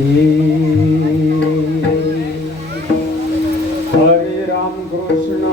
हरे राम कृष्ण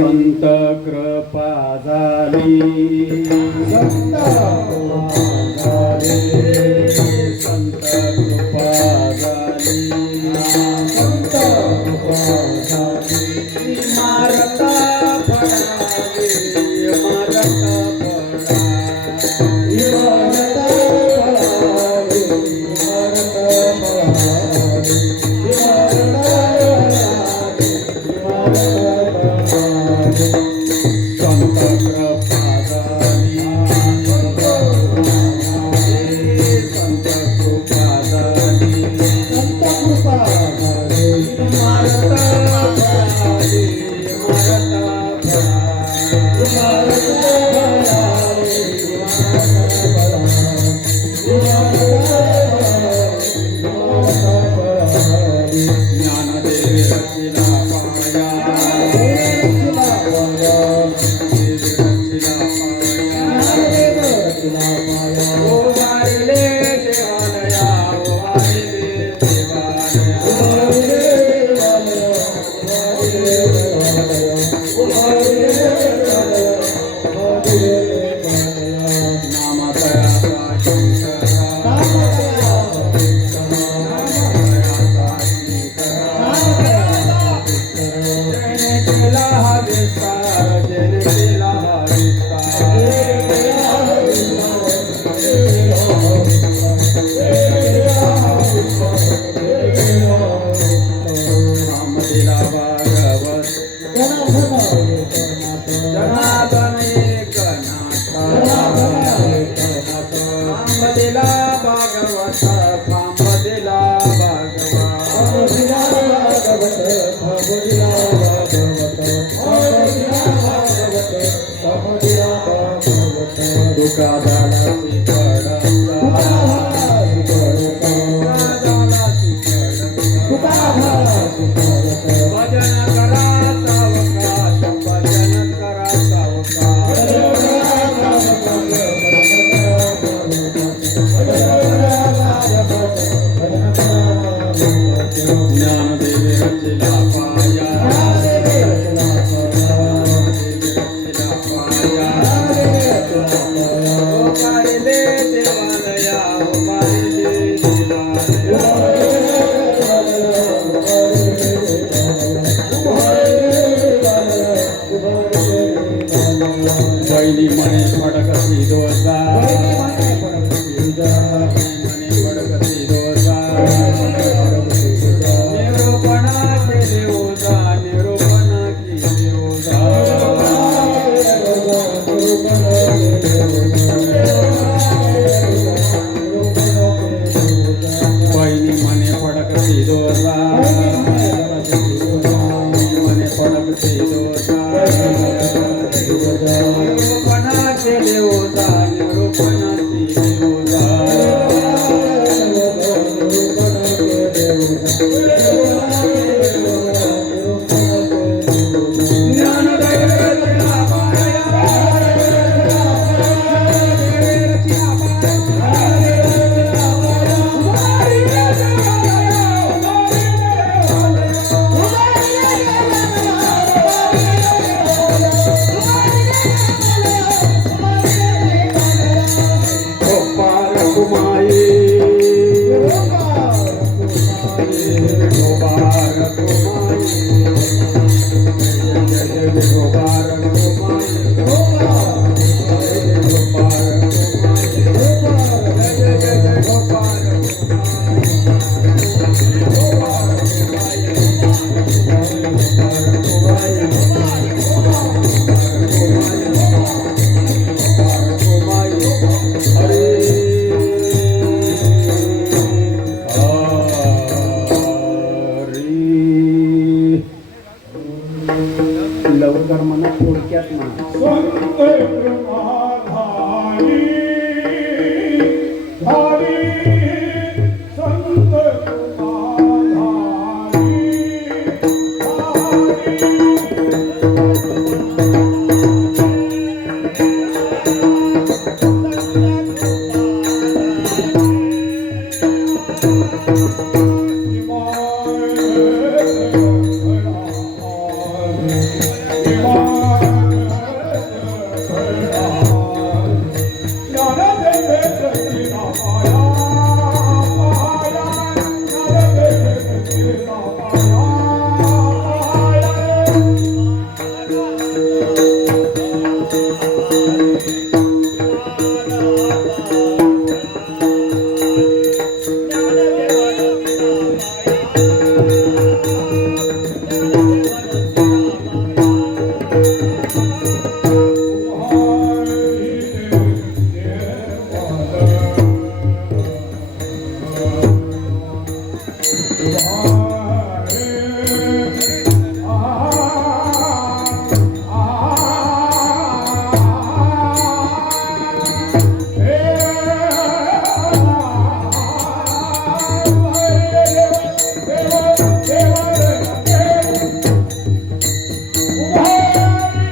संत कृपा झाली संत संत कृपा झाली संत इमारत पडाली इमारत लवकर म्हणा थोडक्यात म्हणा Come on. उभारी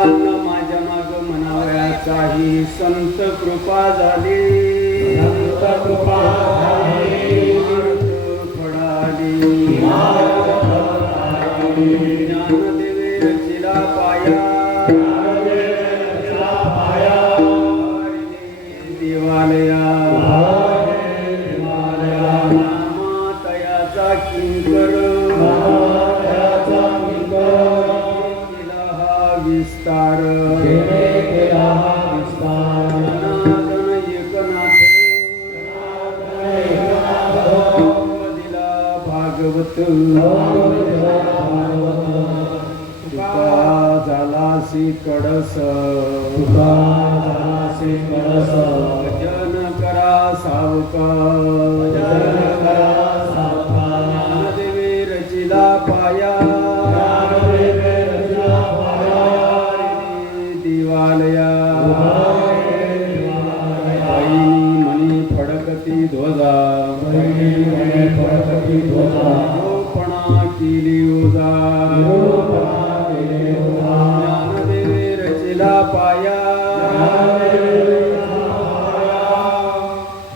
सर्वांना माझ्या माग म्हणाव्याचाही संत कृपा झाली संत कृपा झाली मार्ग पडाली ज्ञानदेवे रचिला पाया देवालया तयाचा किंकर केला हा विस्तार जनार्दन एकनाथ दिला भागवत तुका झालासी कडस भजन करा सावका ज्ञानदेवे रचिला पाया दिवालया बहिणी मणी फडकती ध्वजा रोपणा केली ओजा ज्ञानदेवे रचिला पाया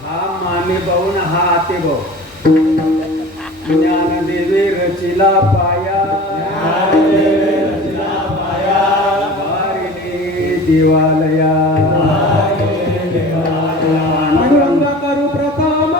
हा माने भाऊ ना हा आते भाऊ ज्ञानदेवे रचिला पाया वारिले दिवालया पांडुरंगा करू प्रथम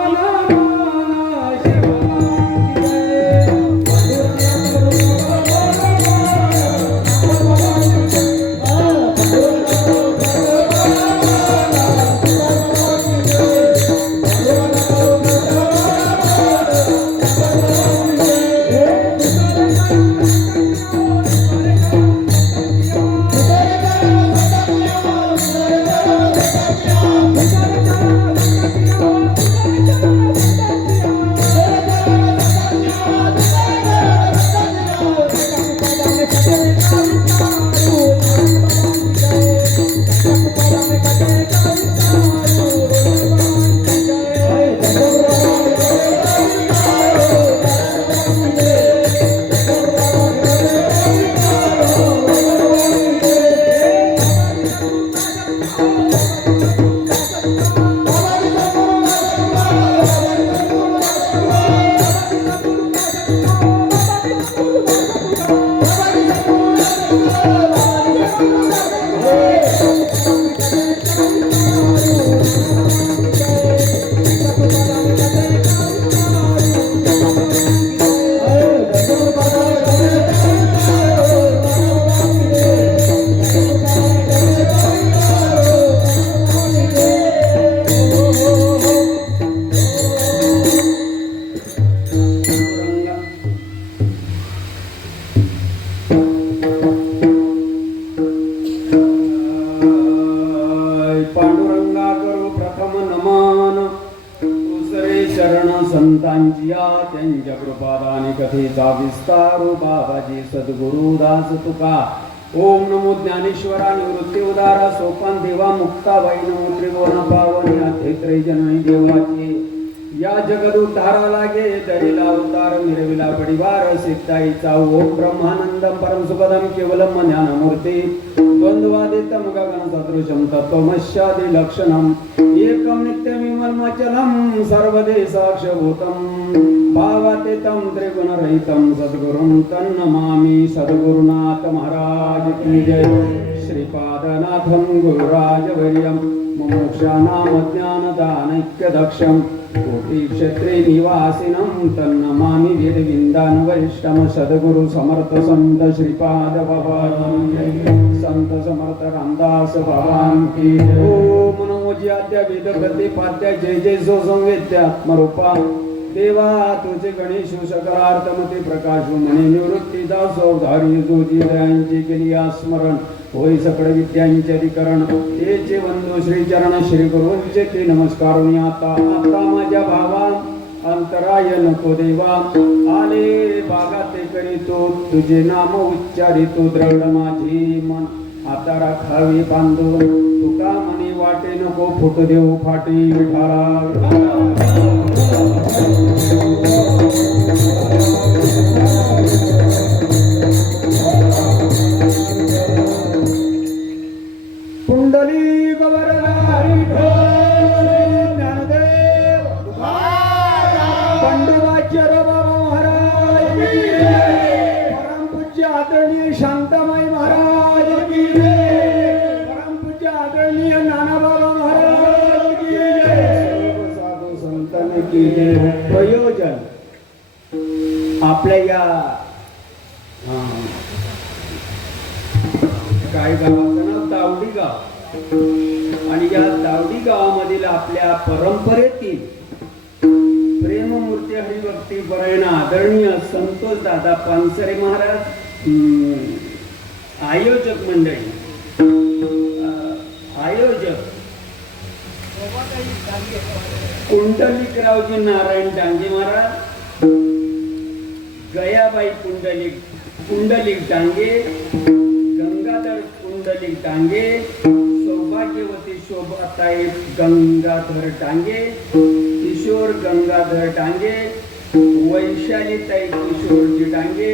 पांडुरंगा करू प्रथम नमन दुसरे शरण संतांची या त्यांच्या कृपादानी कथेचा विस्तार बाबाजी सद्गुरु दास तुका ओम नमो ज्ञानेश्वरा निवृत्ती उदारा सोपान देवा मुक्ताबाई नमो त्रिभुवन पावन या क्षेत्रे जननी देवाची या जगद उद्धारा लागे दरिला अवतार मिरविला पडिवार सिद्धाईचा ओम ब्रह्मानंदम परम सुखदम केवलम ज्ञानमूर्ती द्वंद्वादितम गगन सदृशम तत्वमस्यादि लक्षणम एकम नित्यमिमल्मचलम सर्वदेशाक्षभूतम भावातीतं त्रिगुणरहितं सद्गुरुं तन्नमामि सद्गुरुनाथ महाराज की जय श्रीपादनाथं गुरुराजवर्यं मुमुक्षानां ज्ञानदानैक्यदक्षं कोटिक्षेत्रे निवासिनं तन्नमामि वेदविन्दान् वरिष्ठं सद्गुरु समर्थ संत श्रीपाद भगवान् संत समर्थ रामदास भगवान की ओम नमो ज्याद्या वेद प्रतिपाद्या जय जय सो संवेद्यात्मरूपा देवा तुझे गणेश सकरार्थमते प्रकाश म्हणे निवृत्ती दासोधारी जोजी दयांची केली स्मरण होय सकळ विद्यांचे अधिकरण तेचे वंदो श्री चरण श्री गुरूंचे ते नमस्कार आता आता माझ्या भावा अंतराय नको देवा आले बागाते करीतो तुझे नाम उच्चारितो द्रढ माझी मन आता राखावी बांधून तुका मनी वाटे नको फुट देऊ फाटी विठाला आदरणीय शांताबाई महाराज की जय, परमपूज्य आदरणीय नानाबाबा महाराज की जय, सर्व साधू संतांनी की जय. प्रयोजन आपल्या या काय गावाचं नाव दावडी गाव, आणि या दावडी गावामधील आपल्या परंपरेतील प्रेममूर्ती हरिभक्ती परायण आदरणीय संतोष दादा पानसरे महाराज, आयोजक मंडळी, आयोजक कुंडलिकरावजी नारायण डांगे महाराज, गयाबाई कुंडलिक डांगे, गंगाधर कुंडलिक डांगे, सौभाग्यवती शोभाताई गंगाधर डांगे, किशोर गंगाधर डांगे, वैशालीताई किशोरजी डांगे,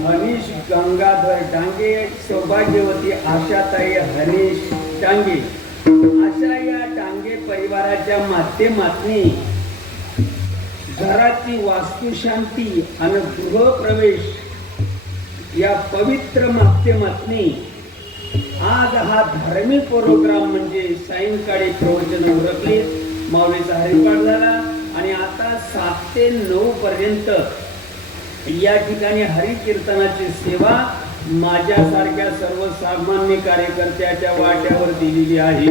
हनीश गंगाधर डांगे, सौभाग्यवती आशाताई हनीश डांगे, अशा या डांगे परिवाराच्या माध्यमातून घराची वास्तुशांती आणि गृहप्रवेश या पवित्र माध्यमातून आज हा धार्मिक प्रोग्राम म्हणजे सायंकाळी प्रवचन उरकले, माऊलीचा हरिपाठ झाला आणि आता 7 ते 9 पर्यंत या ठिकाणी हरिकीर्तनाची सेवा माझ्यासारख्या सर्वसामान्य कार्यकर्त्याच्या वाट्यावर दिलेली आहे.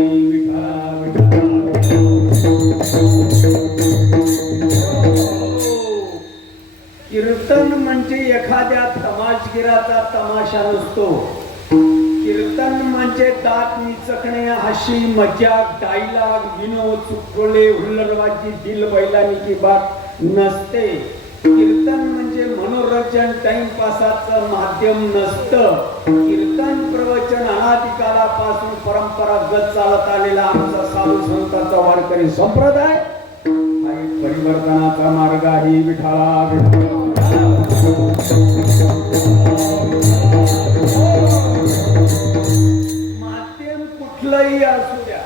कीर्तन म्हणजे एखाद्या तमाशगिराचा तमाशा नसतो. कीर्तन म्हणजे दात निचकणे, हशी मजाक, डायलॉग, विनोद, चुटकुले, हुल्लडबाजी, दिल बैलानी की बात नसते. कीर्तन म्हणजे मनोरंजन, टाइमपासाचं माध्यम नसतं. कीर्तन प्रवचन अनादिकालापासून परंपरागत चालत आलेला आमचा साधू संतांचा वारकरी संप्रदाय हा एक परिवर्तनाचा मार्ग आहे. विठाला विठाला माध्यम कुठलंही असू द्या.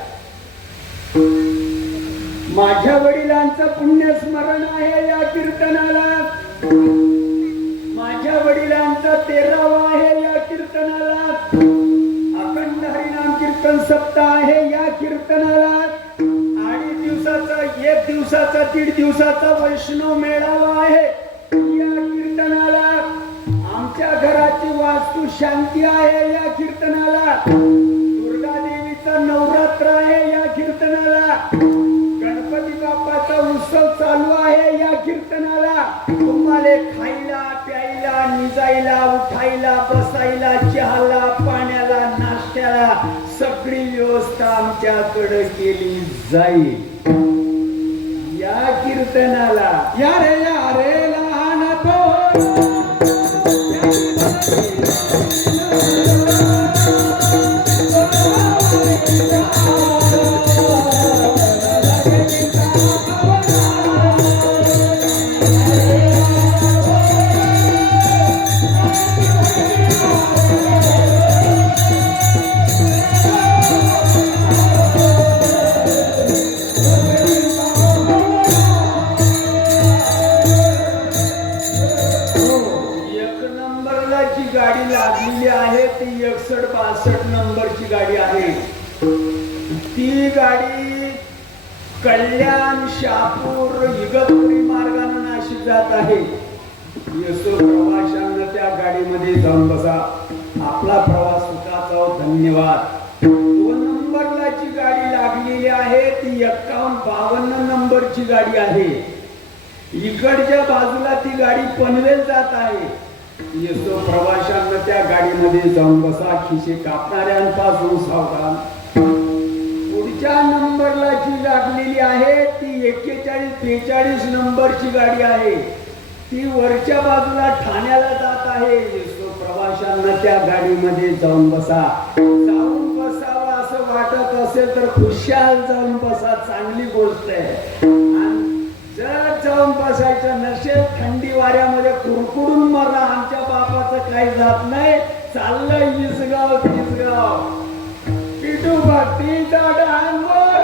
माझ्या वडिलांचं पुण्यस्मरण आहे या कीर्तनाला, माझ्या वडिलांचा 13वा आहे या कीर्तनाला, अखंड हरिनाम कीर्तन सप्ताह आहे या कीर्तनाला, 2.5 दिवसाचा, 1 दिवसाचा, 1.5 दिवसाचा वैष्णव मेळावा आहे या कीर्तनाला, आमच्या घराची वास्तू शांती आहे या कीर्तनाला, दुर्गा देवीचा नवरात्र आहे या कीर्तनाला, गणपती बाप्पाचा उत्सव चालू आहे या कीर्तनाला. तुम्हाला खायला, प्यायला, निजायला, उठायला, बसायला, चहाला, पाण्याला, नाश्त्याला सगळी व्यवस्था आमच्याकडे केली जाईल या कीर्तनाला. या रे लहान गाडी लागलेली आहे ती 61-62 नंबरची गाडी आहे. ती गाडी कल्याण, शहापूर, इगतपुरी मार्गाने नाशिक जात आहे. येसो प्रवाशांना त्या गाडीमध्ये जाऊन बसा. आपला प्रवास सुखाचा हो. धन्यवाद. 2 नंबरला जी गाडी लागलेली आहे ती 51-52 नंबरची गाडी आहे. इकडच्या बाजूला ती गाडी पनवेल जात आहे. येसो प्रवाशांना त्या गाडीमध्ये जाऊन बसा. खिसे कापणाऱ्यांपासून सावधान. पुढच्या नंबरला जी लागलेली आहे ती 41-42 नंबरची गाडी आहे. ती वरच्या बाजूला ठाण्याला जात आहे. येसो प्रवाशांना त्या गाडीमध्ये जाऊन बसा. जाऊन बसावं असं वाटत असेल तर खुशाल जाऊन बसा. चांगली गोष्ट आहे. जर जाऊन बसायचं नसेल, थंडी वाऱ्यामध्ये कुरकुडून मरा. आमच्या बापाचं काही जात नाही. चाललंय इसगाव तिसगाव. पिटू भक्तीचा डांगर.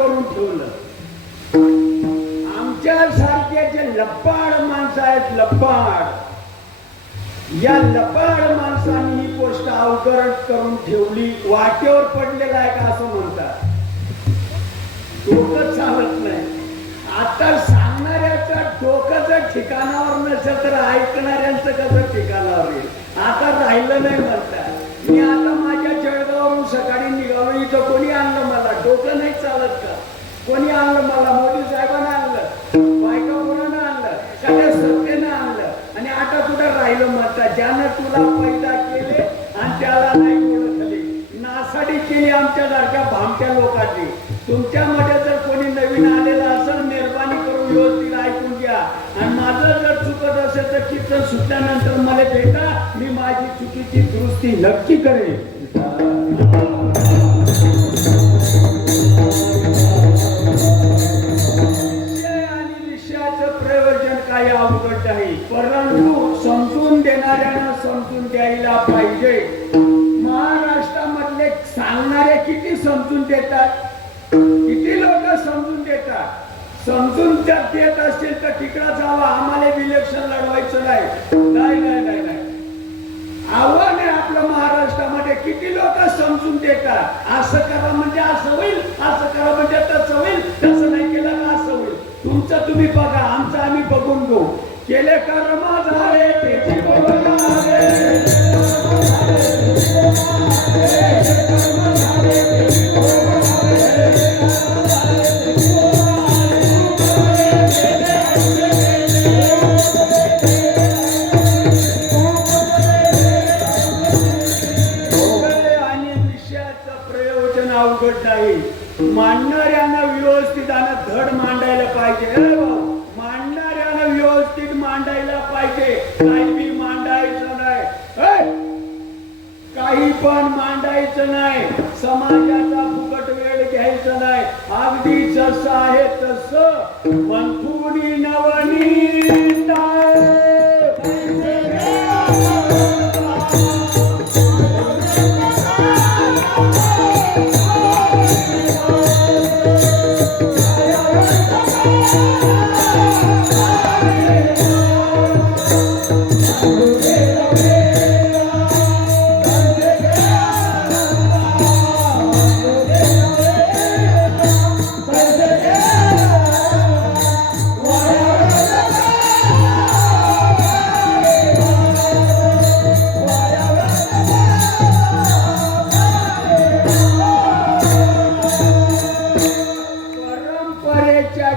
करून ठेवलं. आमच्या सारखे जे लबाड माणसं आहेत, लबाड, या लबाड माणसांनी ही गोष्ट अवघड करून ठेवली. वाटेवर पडलेला आहे का असं म्हणतात. डोकं चालत नाही. आता सांगणाऱ्याचं डोकं जर ठिकाणावर नसेल तर ऐकणाऱ्यांचं कसं ठिकाणावर येईल. आता राहिलं नाही म्हणतात. मी आता माझ्या जळगाववरून सकाळी निघालो. इथं कोणी आणलं मला? डोकं नाही चालत का? कोणी आणलं मला? मोदी साहेबांना आणलं, बायका मुलांना आणलं, सगळ्या सत्तेनं आणलं. आणि आता कुठं राहिलं म्हणतात. ज्यानं तुला पैदा केले आणि त्याला नाही ओळखले. नासाडी केली आमच्या सारख्या भामट्या लोकांनी. तुमच्यामध्ये जर कोणी नवीन आलेला असेल, मेहरबानी करून व्यवस्थित ऐकून घ्या. आणि माझं जर चुकत असेल तर कीर्तन सुटल्यानंतर मला भेटा. मी माझी चुकीची दुरुस्ती नक्की करेन. प्रयोजन काही अवघड नाही, परंतु समजून देणाऱ्यांना समजून द्यायला पाहिजे. महाराष्ट्रामधले सांगणारे किती समजून देतात? किती लोक समजून देतात? समजून जर देत असतील तर तिकडं जावा. आम्हाला इलेक्शन लढवायचं नाही. नाही. आव्हान आहे आपलं महाराष्ट्रामध्ये. किती लोक समजून देतात? असं करा म्हणजे असं होईल, असं करा म्हणजे तसं होईल, तसं नाही केलं का असं होईल. तुमचं तुम्ही बघा, आमचं आम्ही बघून घेऊ. केले कर्म झाले त्याची अवघड नाही. मांडणाऱ्यानं व्यवस्थित आणि धड मांडायला पाहिजे. मांडणाऱ्यानं व्यवस्थित मांडायला पाहिजे. काही मांडायचं नाही, काही पण मांडायचं नाही. समाजाचा फुकट वेळ घ्यायचा नाही. अगदी जसं आहे तसं मंथुनी नवनीता.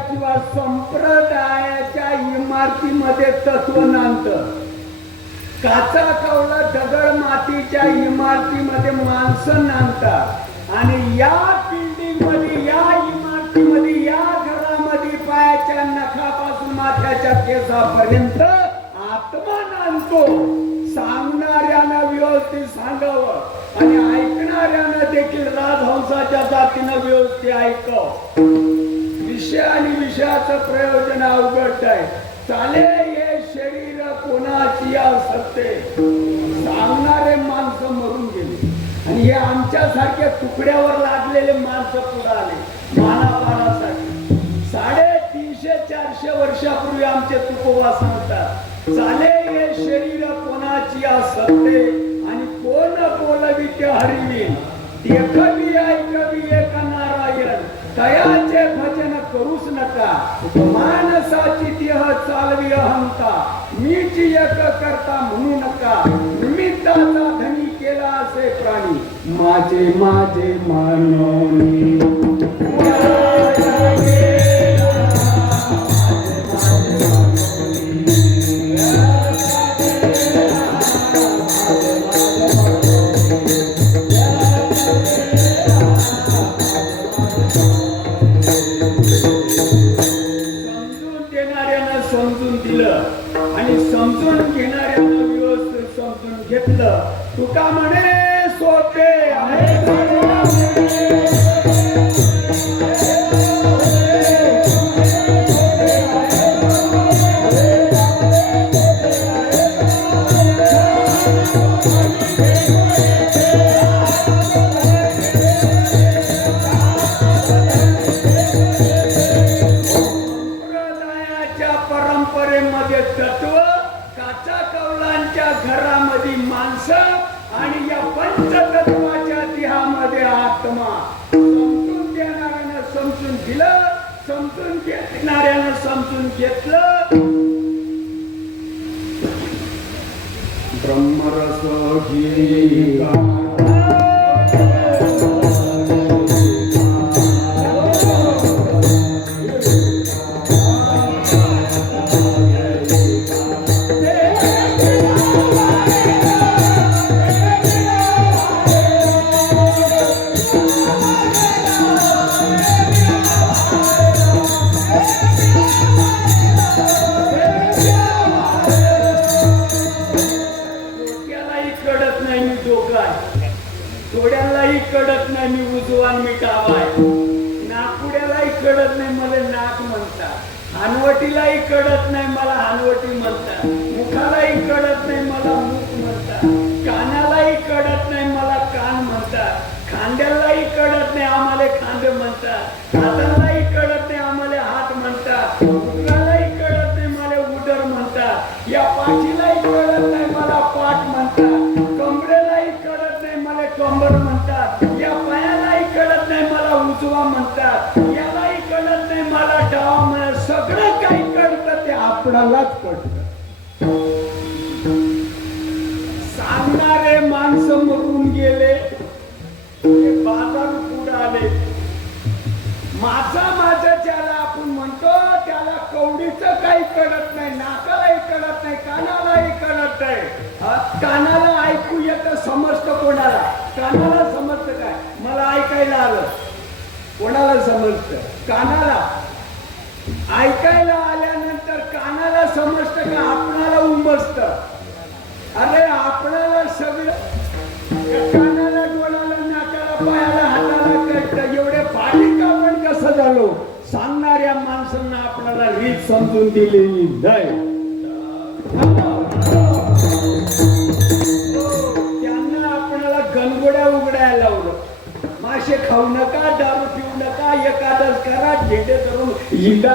किंवा संप्रदायाच्या इमारतीमध्ये तत्व नांदतं. काचा कवला दगड मातीच्या इमारतीमध्ये माणसं नांदतात. आणि या बिल्डिंग मध्ये, या इमारतीमध्ये, या घरामध्ये पायाच्या नखापासून माथ्याच्या केसापर्यंत आत्मा नांदतो. सांगणाऱ्यानं व्यवस्थित सांगावं आणि ऐकणाऱ्यानं देखील राजहंसाच्या जातीनं व्यवस्थित ऐकावं. विषय आणि विषयाचं प्रयोजन अवघड आहे. चाले हे शरीर कोणाची असते. सांगणारे माणसं मरून गेले आणि हे आमच्या सारख्या तुकड्यावर लागलेले माणसं पुढे आले मानापानासाठी. 350-400 वर्षापूर्वी आमचे तुकोबा सांगतात, चाले हे शरीर कोणाची असते आणि कोण बोलवी ते हरिवी. देखवी ऐकवी एक नारायण, तयाचे भजन करूच नका. मानसाची देह चालवी अहंता, मीच एक करता म्हणू नका. निमित्ताचा धनी केला असे प्राणी, माझे माझे मानोनी. समजून दिलं आणि समजून घेणाऱ्यांना व्यवस्थित समजून घेतलं. तुका म्हणे सोपे आहे तत्व काचा कौलांच्या घरामध्ये माणसं आणि या पंचतत्वाच्या देहामध्ये आत्मा. समजून देणाऱ्यानं समजून दिलं, समजून घेणाऱ्यानं समजून घेतलं. ब्रह्मरस घे थोड्यालाही कळत नाही मी उजवान मी डावाय. नाकपुड्यालाही कळत नाही मला नाक म्हणतात. हानवटीलाही कळत नाही मला हानवटी म्हणतात. मुखालाही कळत नाही मला मुख म्हणतात. कानालाही कळत नाही मला कान म्हणतात. खांद्यालाही कळत नाही आम्हाला खांदे म्हणतात. हातालाही कळत नाही आम्हाला हात म्हणतात. उदरालाही कळत नाही मला उदर म्हणतात. या पाठीलाही कळत नाही मला पाठ म्हणतात. कमरेलाही कळत नाही मला कंबर म्हणतात. या पायालाही कळत नाही मला उजवा म्हणतात. यालाही कळत नाही मला डावा म्हणतात. सगळं काही कळतं ते आपणालाच कळतं. सांगणारे माणसं मरून गेले, बाजार उडाले. माझा ज्याला आपण म्हणतो त्याला कवडीचं काही कळत नाही, नाकालाही कळत नाही, कानालाही कळत नाही. कानाला ऐकू येतं समजतं कोणाला? कानाला समजतं काय? मला ऐकायला आलं. कोणाला समजतं? कानाला. ऐकायला आल्यानंतर कानाला समजतं का आपणाला उमजतं? अरे आपणाला सगळं कानाला, डोळ्याला, नाकाला, पायाला, हाताला कळतं. एवढे बारीक आपण कसं झालो? सांगणाऱ्या माणसांना आपल्याला रीत समजून दिलेली नाही. त्यांना आपल्याला गणगोड्या उघडायला लावलं. मासे खाऊ नका, दारू पिऊ नका, एकादश करा, झेंडे धरून हिंडा.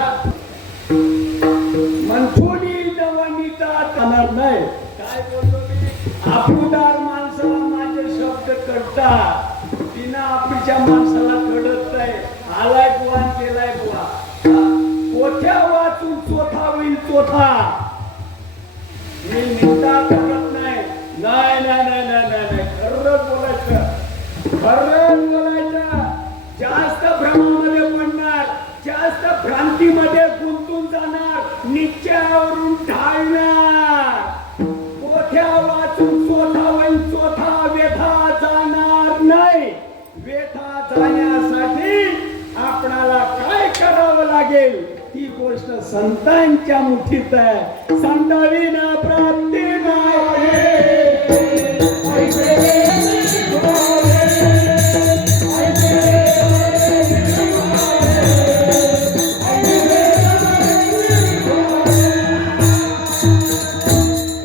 मंथुनी नवनीता जाणार नाही. काय बोलतो मी? आपुदार माणसाला माझे शब्द कळतात, तिनं आपल्या माणसाला कळत नाही. आलाय बुवा केलाय बुवा. कोठ्या वाचून चोथा होईल चोथा. मी निंदा करत नाही. नाही नाही नाही नाही नाही, खरंच बोलायचं, खरंच बोलायचं. जास्त भ्रमामध्ये पडणार, जास्त भ्रांतीमध्ये गुंतून जाणार, निश्चयावरून ढाळणार. कोठ्या वाचून चोथा होईल चोथा. व्यथा जाणार नाही. व्यथा जाण्यासाठी आपणाला काय करावं लागेल ती गोष्ट संतांच्या मुठीत आहे. संताविना प्राप्ती नाही.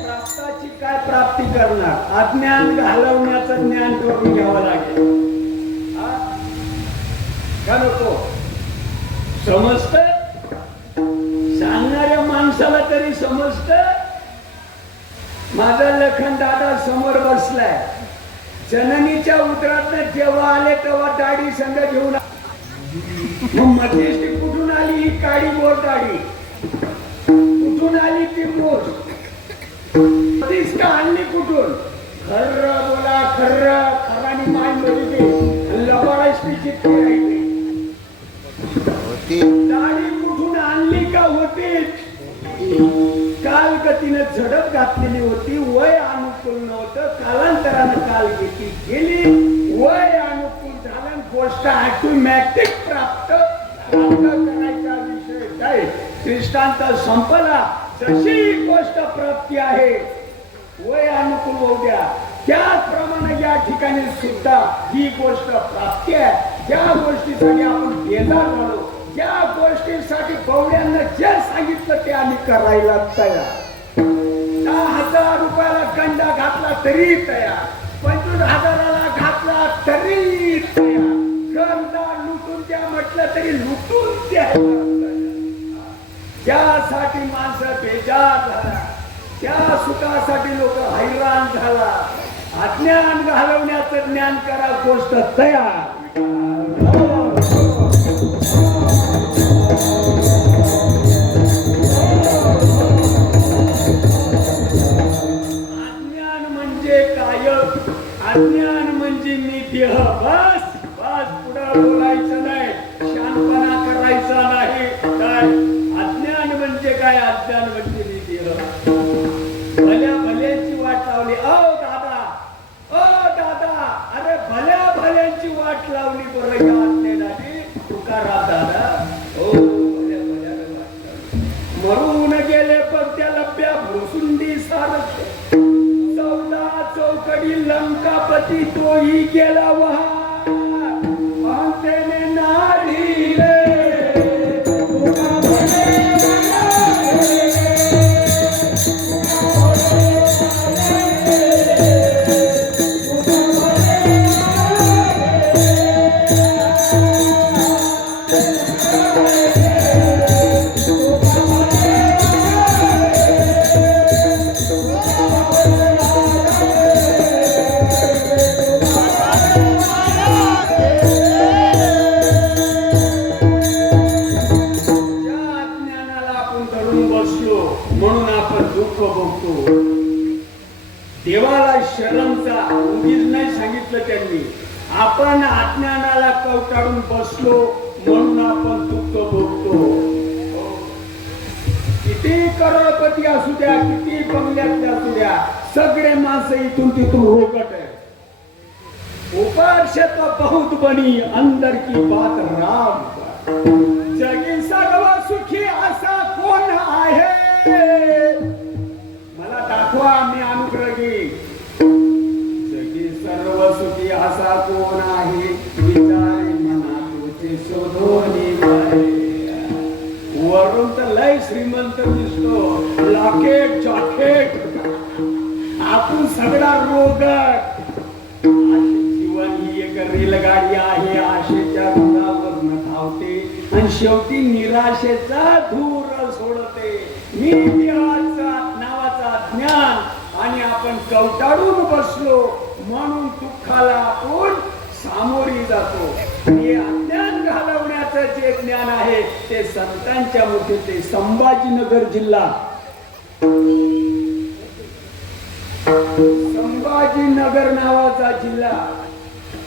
प्राप्ताची काय प्राप्ती करणार? अज्ञान घालवण्याचं ज्ञान करून घ्यावं लागेल. का नको? समजत? सांगणाऱ्या माणसाला तरी समजत. माझा लखन दादा समोर बसलाय. जननीच्या उदरात जेव्हा आले तेव्हा दाढी संग घेऊन. मग मध्यस्थी कुठून आली ही काळी मोर दाढी? कुठून आली ती मोर? तीच का आणली कुठून? खर्र बोला, खर्र खरानी माय मध्ये लबाडाची चित्ती राहिली. दाढी कुठून आणली का होती? काल गतीने झडप घातलेली होती. वय अनुकूल नव्हतं. कालांतरानं काल गती गेली. वय अनुकूल झालं. गोष्ट ऑटोमॅटिक प्राप्त करायचा विषय काय? दृष्टांत संपला. जशी गोष्ट प्राप्ती आहे वय अनुकूल होऊ द्या. त्याचप्रमाणे या ठिकाणी सुद्धा ही गोष्ट प्राप्ती आहे. ज्या गोष्टीसाठी आपण बेजार झालो, ज्या गोष्टीसाठी गवड्यांना जे सांगितलं ते आम्ही करायला तयार. 10,000 रुपयाला गंडा घातला तरी तयार. 25,000ला घातला तरी तयार. गंडा लुटून द्या म्हटलं तरी लुटून द्या. त्यासाठी माणसं बेजार झाला, त्या सुखासाठी लोक हैराण झाला. अज्ञान घालवण्याचं ज्ञान करा, गोष्ट तयार. अज्ञान म्हणजे काय? अज्ञान म्हणजे मी देह. बस बस, पुढे बोलायचं नाही, शानपणा करायचा नाही. काय अज्ञान म्हणजे काय? अज्ञान म्हणजे मी देह. भल्या भल्यांची वाट लावली. ओ दादा, ओ दादा, अरे भल्या भल्यांची वाट लावली बरं या अज्ञानाने. तुकाराम दादा, ओ भल्या भल्याने वाट लावली. मरून गेले पण त्या लब्या भुसुंडी सारखे. 14 चौकडी लंकापती तोही गेला वहा. त्याने नाडी रे म्हणून आपण दुःख भोगतो. देवाला शरणचा उगीच नाही सांगितलं त्यांनी. आपण अज्ञानाला कवटाळून बसलो म्हणून आपण दुःख भोगतो. किती करोडपती असू द्या, किती बंगल्यातले असू द्या, सगळे माणसं इथून तिथून रोकट आहे. ऊपर से तो बहुत बनी, अंदर की बात राम. जगी सर्व सुखी असा कोण आहे? मला दाखवा, मी अनुग्रह घेईन. जगी सर्व सुखी असा कोण आहे? विचारे मना तुझे शोधोनी बाहे. वरून तर लय श्रीमंत दिसतो, लॉकेट जॉकेट, आपण सगळा रोगट. जीवन ही एक रेलगाडी आहे, आशेच्या रुळावर धावते आणि शेवटी निराशेचा धूर सोडते. मी देवाचा नावाचा ज्ञान आणि आपण कवटाळून बसलो म्हणून दुःखाला आपण सामोरी जातो. हे अज्ञान घालवण्याचं जे ज्ञान आहे ते संतांच्या मुखे. ते संभाजीनगर जिल्हा, संभाजीनगर नावाचा जिल्हा,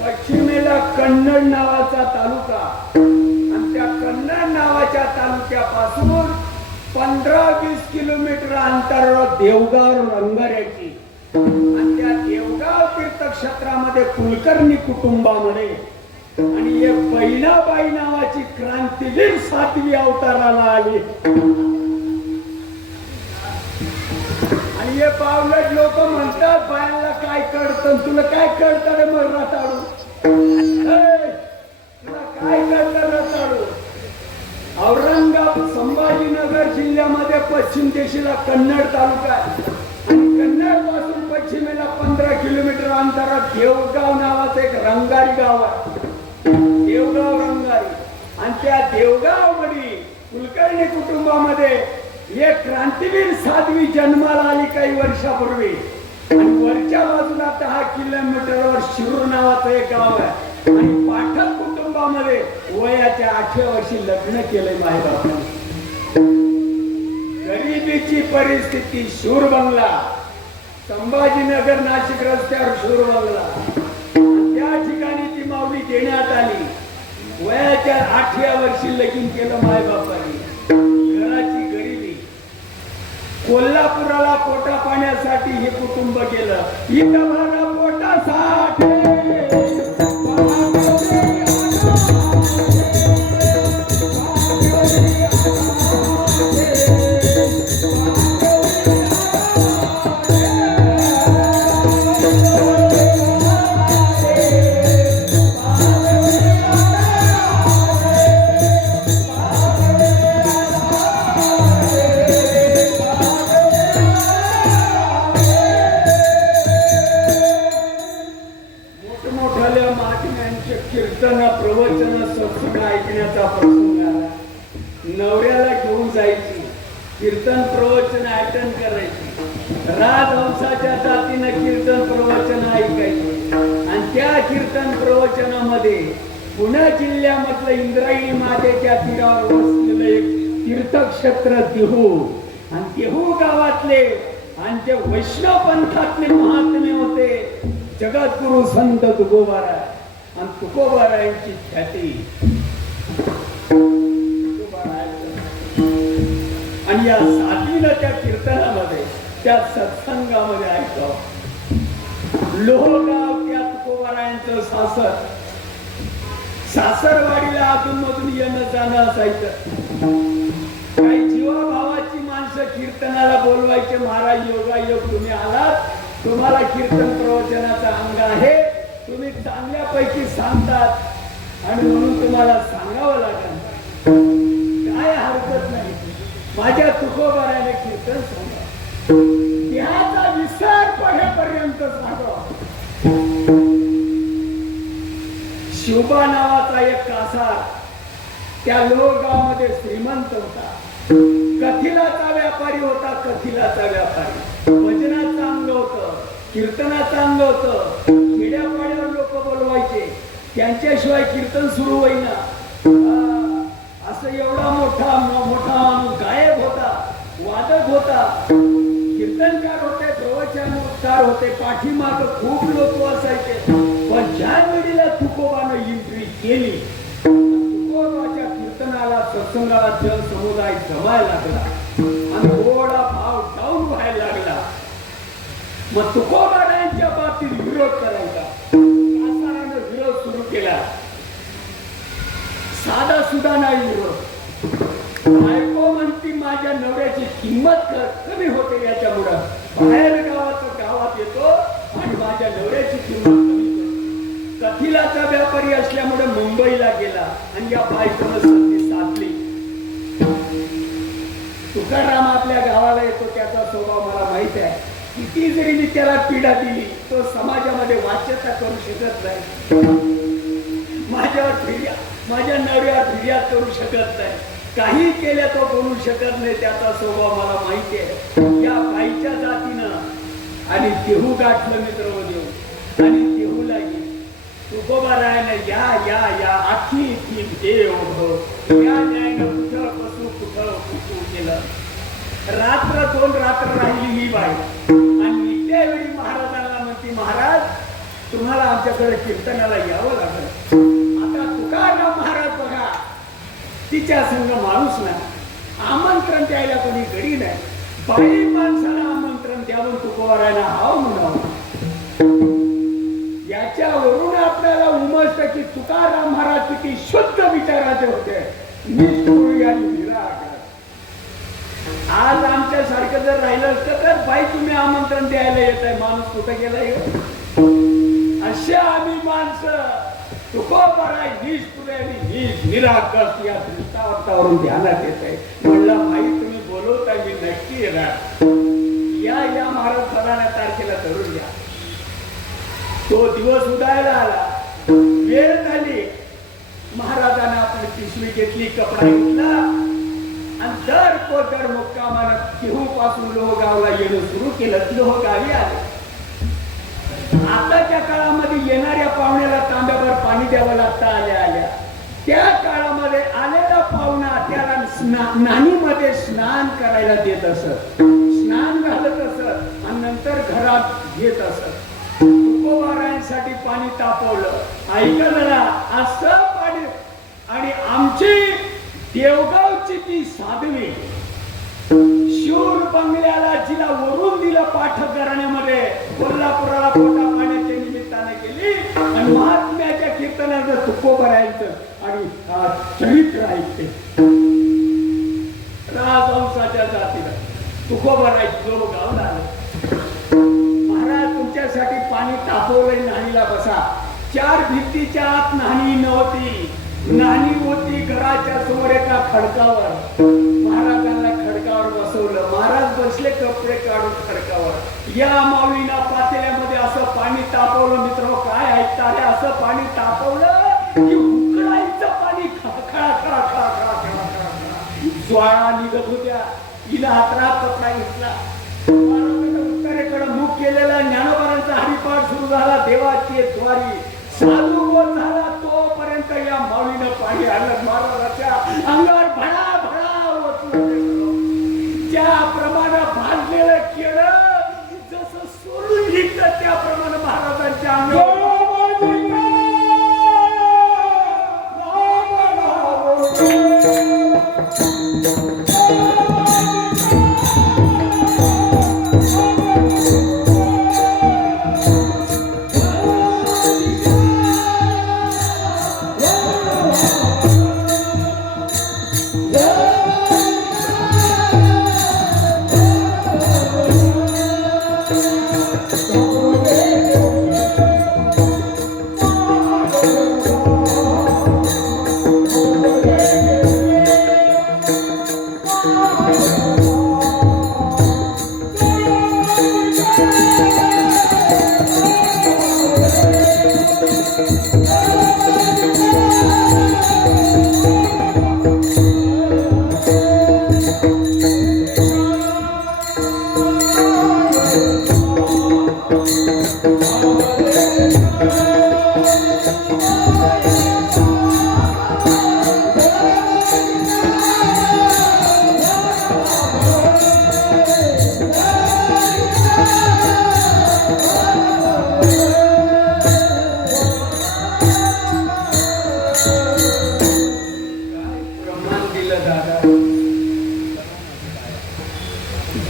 पश्चिमेला कन्नड नावाचा तालुका आणि त्या कन्नड नावाच्या तालुक्यापासून 15-20 किलोमीटर अंतरावर देवगाव रंगाऱ्याची. आणि त्या देवगाव तीर्थक्षेत्रामध्ये कुलकर्णी कुटुंबामध्ये आणि एक बहिणाबाई नावाची क्रांतीवीर 7वी अवताराला आली. आणि हे पावलट लोक म्हणतात, बायांना काय कळतं, तुला काय कळतं रे मग रताळू? तुला काय कळतं रताळू? औरंगाबाद संभाजीनगर जिल्ह्यामध्ये पश्चिम दिशेला कन्नड तालुका आहे आणि कन्नड पासून पश्चिमेला 15 किलोमीटर अंतरात देवगाव नावाचं एक रंगारी गाव आहे. देवगाव रंगारी. आणि त्या देवगाव मध्ये कुलकर्णी कुटुंबामध्ये एक क्रांतीवीर 7वी जन्माला आली काही वर्षापूर्वी. आणि वरच्या बाजूला 10 किलोमीटरवर शिरूर नावाचं एक गाव आहे. आणि पाठक कुटुंबामध्ये वयाच्या 8व्या वर्षी लग्न केलंय मायबापाने. गरिबीची परिस्थिती, शूर बंगला, संभाजीनगर नाशिक रस्त्यावर शूर बंगला. त्या ठिकाणी ती माऊली देण्यात आली. वयाच्या 8व्या वर्षी लगीन केलं मायबापाने. घराची गरिबी. कोल्हापुराला पोटा पाण्यासाठी हे कुटुंब गेलं. इथं मला पोटासाठी कीर्तन प्रवचन अटेंड करायची, राजहंसाच्या जातीनं कीर्तन प्रवचन ऐकायची. आणि त्या कीर्तन प्रवचनामध्ये पुणे जिल्ह्यामधलं इंद्रायणी मातेच्या तीरावर वसलेलं एक तीर्थक्षेत्र देहू, आणि देहू गावातले आणि ते वैष्णव पंथातले महात्मे होते जगद्गुरु संत तुकोबाराय. आणि तुकोबारायांची ख्याती आणि या साधीनं त्या कीर्तनामध्ये त्या सत्संगामध्ये ऐकाव. लोहगाव त्या तुकोबारायांचं सासर, सासरवाडीला अधून मधून येणं जाणं असायचं. काही जीवाभावाची माणसं कीर्तनाला बोलवायचे, महाराज योगायोग तुम्ही आलात, तुम्हाला कीर्तन प्रवचनाचा अंग आहे, तुम्ही चांगल्यापैकी सांगतात आणि म्हणून तुम्हाला सांगावं लागेल, काय हरकत नाही, माझ्या तुकोबाराने कीर्तन सांगा, देहाचा विसर पडेपर्यंत सांगा. शिवबा नावाचा एक कासार त्या लोहगावमध्ये श्रीमंत होता, कथिलाचा व्यापारी होता, कथिलाचा व्यापारी. भजनाचं अंग होतं, कीर्तनाचं अंग होतं, खेड्यापाड्यावर लोक बोलवायचे, त्यांच्याशिवाय कीर्तन सुरू होईना. असं एवढा मोठा माणूस गायब होता, वादक होता, कीर्तनकार होते, प्रवचनकार होते, पाठीमाग खूप लोक असायचे. पण ज्या वेळेला तुकोबानं एंट्री केली, तुकोबाच्या कीर्तनाला सत्संगाला जन समुदाय जमायला लागला आणि गोडा भाव डाऊन व्हायला लागला. मग तुकोबारायांच्या बाबतीत विरोध करायचा, कासारानं विरोध सुरू केला. साधा सुद्धा नाही विरोध. बायको म्हणती माझ्या नवऱ्याची किंमत कमी होते, याच्यामुळं बाहेर गावात येतो आणि माझ्या नवऱ्याची किंमत कमी करतो. कथिलाचा व्यापारी असल्यामुळे मुंबईला गेला आणि या बायकोनं संधी साधली. तुकाराम आपल्या गावाला येतो, त्याचा स्वभाव मला माहित आहे. किती जरी मी त्याला पीडा दिली, तो समाजामध्ये वाच्यता करू शकत नाही, माझ्या नवऱ्यावर फिर्याद करू शकत नाही, काही केल्या तो बोलू शकत नाही, त्याचा स्वभाव मला माहिती आहे. या बाईच्या जातीनं आणि देहू गाठलं मित्र देऊ आणि देहूला गेली. तुकोबारायानं या या या आखी ती देव या न्यायनं कुठं बसू कुठं केलं. रात्र 2 रात्र राहिली ही बाई आणि त्यावेळी महाराजांना म्हणती, महाराज तुम्हाला आमच्याकडे कीर्तनाला यावं लागलं. आता तुकाराम महाराज बघा, तिच्या संग माणूस नाही, आमंत्रण द्यायला कोणी गडी नाही, बाई माणसाला आमंत्रण द्यावं तुकोबारायला हाव म्हणावं. याच्यावरून आपल्याला उमजतं की तुकाराम महाराज किती शुद्ध विचाराचे होते, निष्ठुर आणि निराकार. आज आमच्या सारखं जर राहिलं असतं तर बाई तुम्ही आमंत्रण द्यायला येत आहे, माणूस कुठं गेलाय? अशा आम्ही माणसं तुकोबाराय निष्ठुर आणि निराकार या दृष्टावतावरून ध्यानात येत आहे. म्हणलं बाई तुम्ही बोलवताय, मी नक्की येणार. या महाराज फलाण्या तारखेला धरून घ्या. तो दिवस उदायला आला, वेळ झाली. महाराजांना आपली पिशवी घेतली, कपडा घेतला आणि दर मुक्कामानं देहू पासून लोहगावला येणं सुरू केलं. लोहगावी आले. आताच्या काळामध्ये येणाऱ्या पाहुण्याला तांब्यावर पाणी द्यावं लागतं आल्या. त्या काळामध्ये आलेला पाहुणा त्याला नानीमध्ये स्नान करायला देत असत, स्नान घालत असत आणि नंतर घरात घेत असत. तुकोबारायांसाठी पाणी तापवलं. ऐका जरा, असं पाणी. आणि आमची देवगावची ती साधवी शूर बंगल्याला जिला वरून दिलं पाठक घराण्यामध्ये, कोल्हापुराला पोटा पाण्याच्या निमित्ताने गेली आणि महात्म्याच्या कीर्तनाचं तुकोबारायांचं आणि चरित्र ऐकते. राजवंशाच्या जातीला तुकोबाराय लोहगावला आले. महाराज तुमच्यासाठी पाणी तापवलंय, नाहीला बसा. 4 भिंतीच्या आत नाणी नव्हती, नाणी होती घराच्या समोर एका खडकावर. महाराजांना खडकावर बसवलं. महाराज बसले कपडे काढून खडकावर. या माऊलीना पातेल्यामध्ये असं पाणी तापवलं. मित्र काय ऐकता रे, असं पाणी तापवलं की उकळायचं पाणी खळा खळा खळा खळा खळा खळा ज्वाळा निघत होत्या. हिला हातरात कपडा घेतला. महाराजांनी उत्तरेकडे मुख केलेला ज्ञानोबारांचा हरिपाठ सुरू झाला. देवाची द्वारी साधू बोल झाला. तोपर्यंत या माऊलीनं पाणी आलं. महाराजाच्या अंगावर भडा भडा ओतलं. ज्याप्रमाणे भाजलेलं केलं जसं सोडून घेतलं त्याप्रमाणे महाराजांच्या अंगावर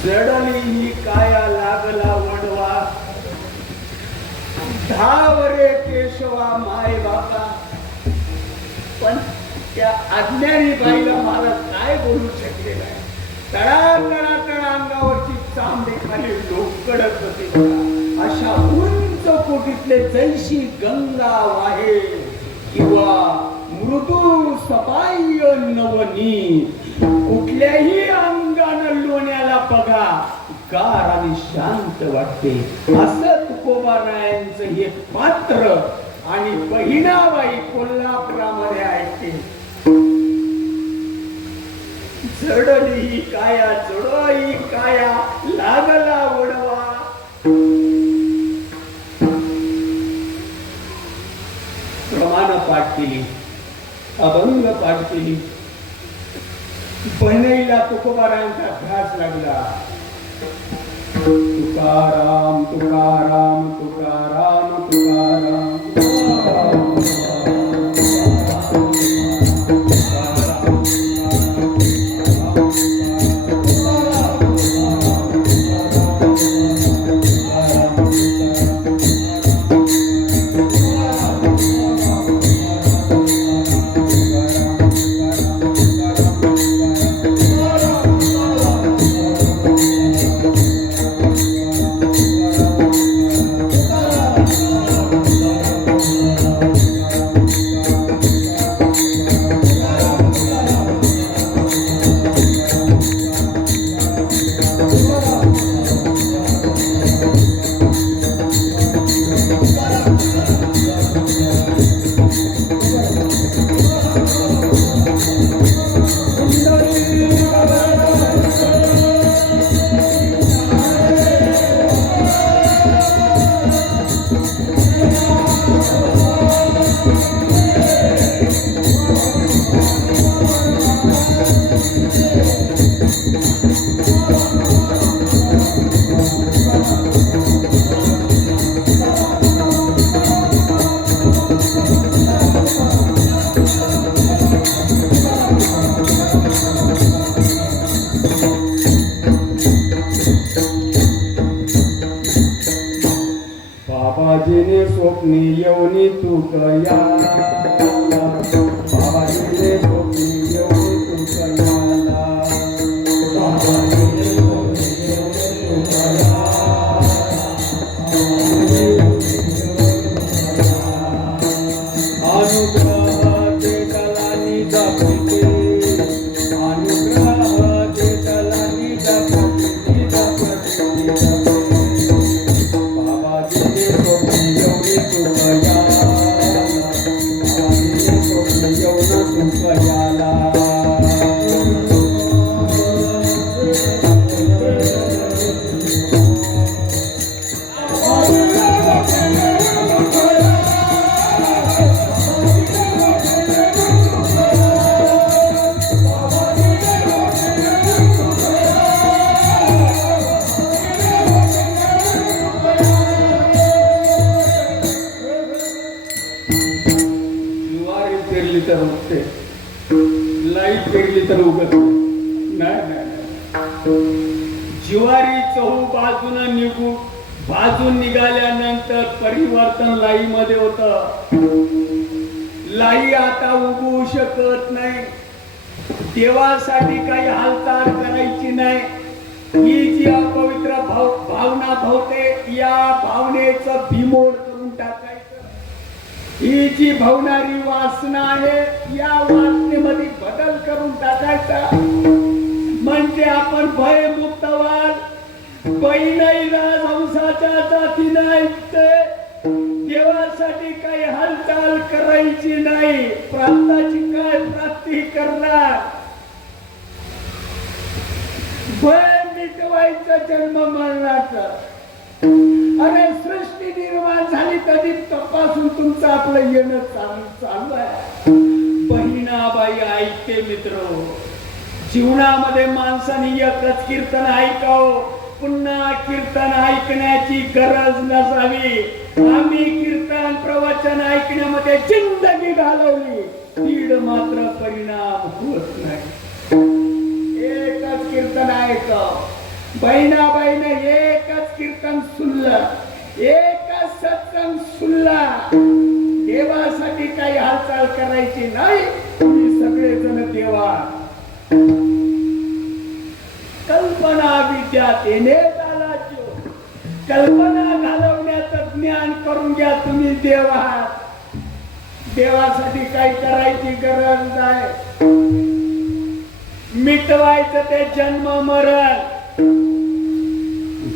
जडली ही काया लागला वडवा. धावरे केशवा माय बापा. पण त्या अज्ञानी बाईला मला काय बोलू शकले नाही. तळा तळा तळा अंगावरची चांबडी खाली लोकडत होती. अशा उंच कोटीतले जैशी गंगा वाहे किंवा मृदू सपाय नवनी कुठल्याही अंगानं लोण्याला बघा गार आणि शांत वाटते. असं तुकोबारायांचं हे पात्र आणि बहिणाबाई कोल्हापुरामध्ये ऐकते. जडली ही काया जडो काया लागला वडवा. प्रमाण पाठ केली. अभंग पाठ केली. बहिणीला तुकोबारायांचा ध्यास लागला. तुकाराम तुकाराम तुकाराम तुकाराम बाबाजीने स्वप्नी येऊनी तुकया. बाबाजीने स्वप्नी येऊनी तुकयाला. बाबाजीने स्वप्नी येऊनी तुकया. अनुग्रह देतालानी दाखवते. अनुग्रह देतालानी दाखवते. बाबाजीने स्वप्नी येऊनी तुकया. पेरली तर उगत नाही. ज्वारी चहू बाजून बाजून निघाल्यानंतर परिवर्तन लाईमध्ये होत. लाई आता उगवू शकत नाही. देवासाठी काही हालचाल करायची नाही. ही जी अपवित्र भावना भावते या भावनेचं बिमोड करून टाकायचं. ही जी भावणारी वासना आहे या वासनेमध्ये बदल करून टाकायचा. म्हणजे आपण भयमुक्त व्हाल. बहिणीला हंसाच्या जाती नाही. देवासाठी काही हालचाल करायची नाही. प्राप्ताची काय प्राप्ती करणार. भय मिटवायचं जन्म मरणाचं. अरे सृष्टी निर्माण झाली कधी तपासून तुमचं आपलं येणं चालू आहे. बहिणाबाई ऐकते मित्र. जीवनामध्ये माणसाने एकच कीर्तन ऐकावं. पुन्हा कीर्तन ऐकण्याची गरज नसावी. आम्ही कीर्तन प्रवचन ऐकण्यामध्ये जिंदगी घालवली. तीड मात्र परिणाम होत नाही. एकच कीर्तन ऐकाव. बहिणाबाईने एकच कीर्तन सुनलं. एकच सत्संग सुनला. देवासाठी काही हालचाल करायची नाही. तुम्ही सगळेजण देवा. कल्पना विद्या तेने चालाचो. कल्पना घालवण्याचं ज्ञान करून घ्या. तुम्ही देव आहात. देवासाठी काही करायची गरज नाही. मिटवायचं ते जन्म मरण.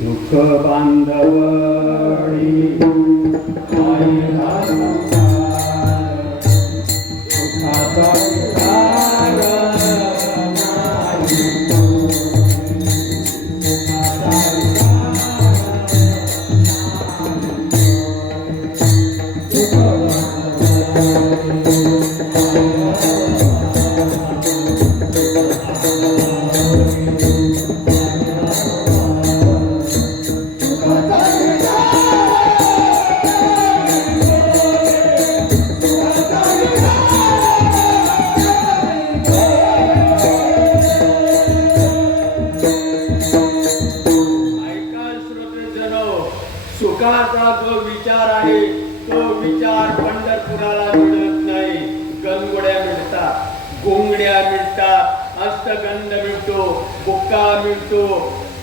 दुःख बांधवडी सुखाचा जो विचार आहे तो विचार पंढरपुराला मिळत नाही. गंगोड्या मिळतात, गोंगड्या मिळतात, अष्टगंध मिळतो, बुक्का मिळतो,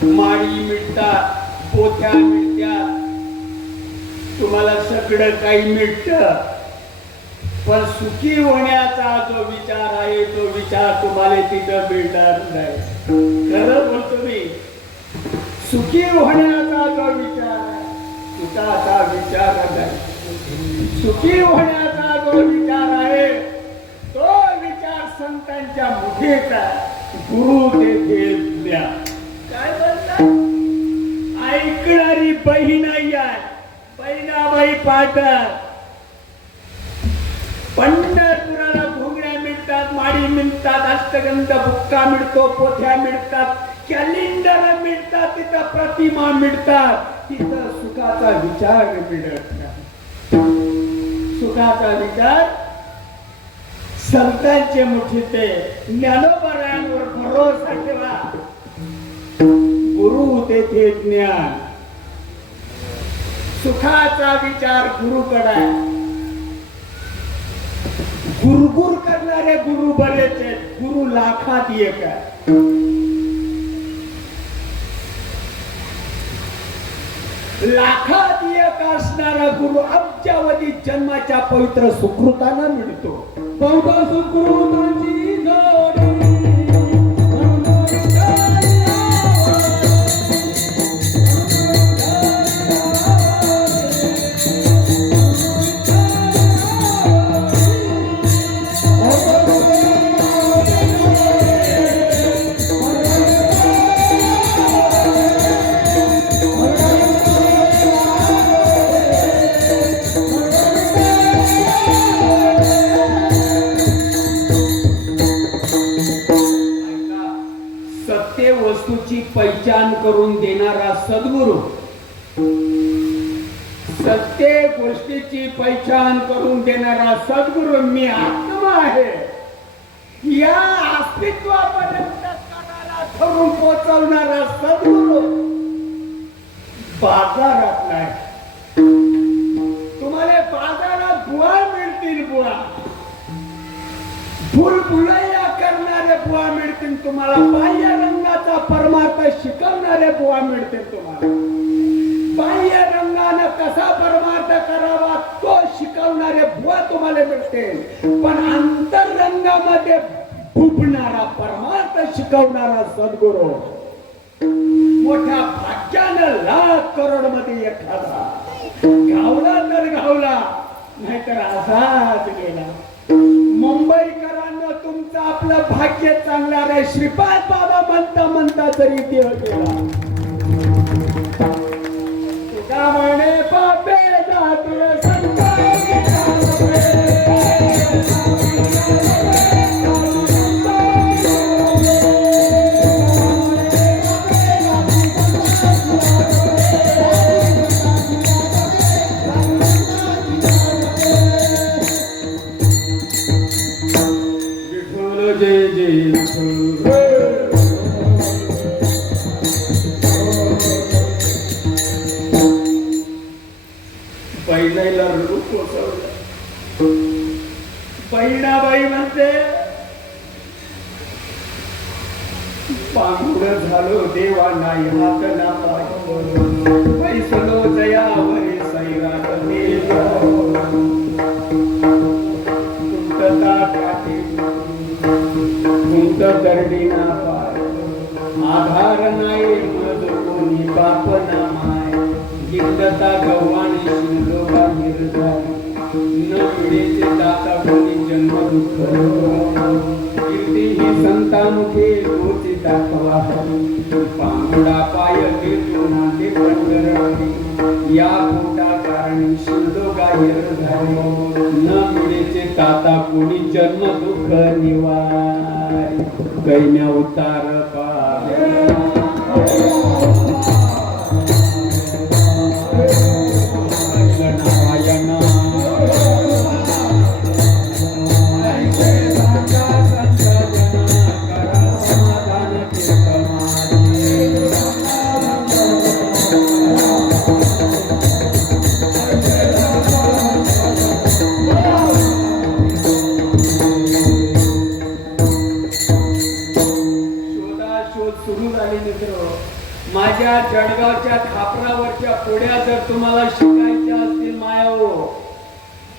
माळी मिळतात, पोथ्या मिळतात. तुम्हाला सगळं काही मिळतं. पण सुखी होण्याचा जो विचार आहे तो विचार तुम्हाला तिथं मिळणार नाही. खरं बोलतो मी. सुखी होण्याचा जो विचार आहे सुखाचा विचार नाही. सुखी होण्याचा जो विचार आहे तो विचार संतांच्या मुठीत आहे. गुरु तेथे ज्ञान. काय बोलतात. ऐकणारी बहीण आहे. बहिणाबाई पाठक. पंढरपुराला घोंगड्या मिळतात, माडी मिळतात, अष्टगंध बुक्का मिळतो, पोथ्या मिळतात, कॅलेंडर मिळतात, तिथं प्रतिमा मिळतात. तिथं सुखाचा विचार मिळत नाही. सुखाचा विचार संतांचे मुठीते. ज्ञानोबरायांवर भरोसा ठेवा. गुरु तेथे ज्ञान. सुखाचा विचार गुरुकडे आहे. गुरगुर करणारे गुरु बरेच आहेत. गुरु लाखात एक आहे. लाखात एक असणारा गुरु अब्जावधी जन्माच्या पवित्र सुकृताना मिळतो. पवित्र सुकृतांची जोडी. वस्तूची पहिचान करून देणारा सद्गुरु. सत्य गोष्टीची पहिचान करून देणारा सद्गुरु मी आत्मा आहे या अस्तित्वापर्यंत कणाला ठरून पोहोचवणारा सद्गुरू बाजारात नाही. तुम्हाला बाजारात बुवा मिळतील, बुवा फुलफुलैया करणारे बुवा मिळतील तुम्हाला, बाह्य रंगाचा परमार्थ शिकवणारे बुवा मिळतील तुम्हाला, बाह्य रंगाने कसा परमार्थ करावा तो शिकवणारे बुवा तुम्हाला मिळतील, पण अंतररंगामध्ये फुटणारा परमार्थ शिकवणारा सद्गुरू मोठ्या भाग्यानं लाख करोड मध्ये एखादा गावला तर गावला, नाहीतर असाच गेला. मुंबईकरांना तुमचं आपलं भाग्य चांगला रे श्रीपाद बाबा म्हणता म्हणता तरी देव गेला. तुझा म्हणे बाबे जातुर संताय जय जय पहिल्याला रूप पोचवलं. बहिणाबाई म्हणते पांगुड झालो देवा नाही हात ना पाय पैसलो जयावरे सैराट दर्डीना पाय आधार नाही मज कोणी बाप ना माय जिंदता गव्हाणी शिंदोबा निर्धारी न पिढीचे दाता कोणी जन्म दुःख कीर्ती ही संतामुखे होती दाखवा पांगुडा पाय घेतो नाते पंढरवडी या पोटा कारणी शिंदोबा निर्धारी न पिढीचे दाता कोणी जन्म दुःख निवारी कैन्या उतार माझ्या जळगावच्या खापरावरच्या पोड्या जर तुम्हाला शिकायच्या असतील मायाओ,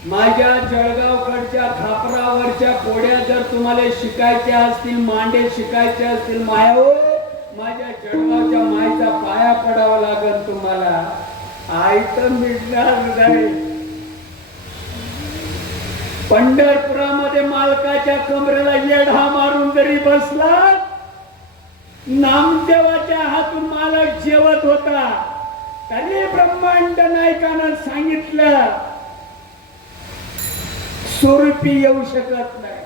माझ्या जळगावकडच्या खापरावरच्या पोड्या जर तुम्हाला शिकायच्या असतील, मांडे शिकायचे असतील मायाओ, माझ्या जळगावच्या माईचा पाया पडावा लागेल तुम्हाला. आई तर मिळणार नाही. पंढरपुरामध्ये मालकाच्या कमरेला येढा मारून जरी बसला, नामदेवाच्या हातून मालक जेवत होता, तरी ब्रह्मांड नायकानं सांगितलं स्वरूपी येऊ शकत नाही,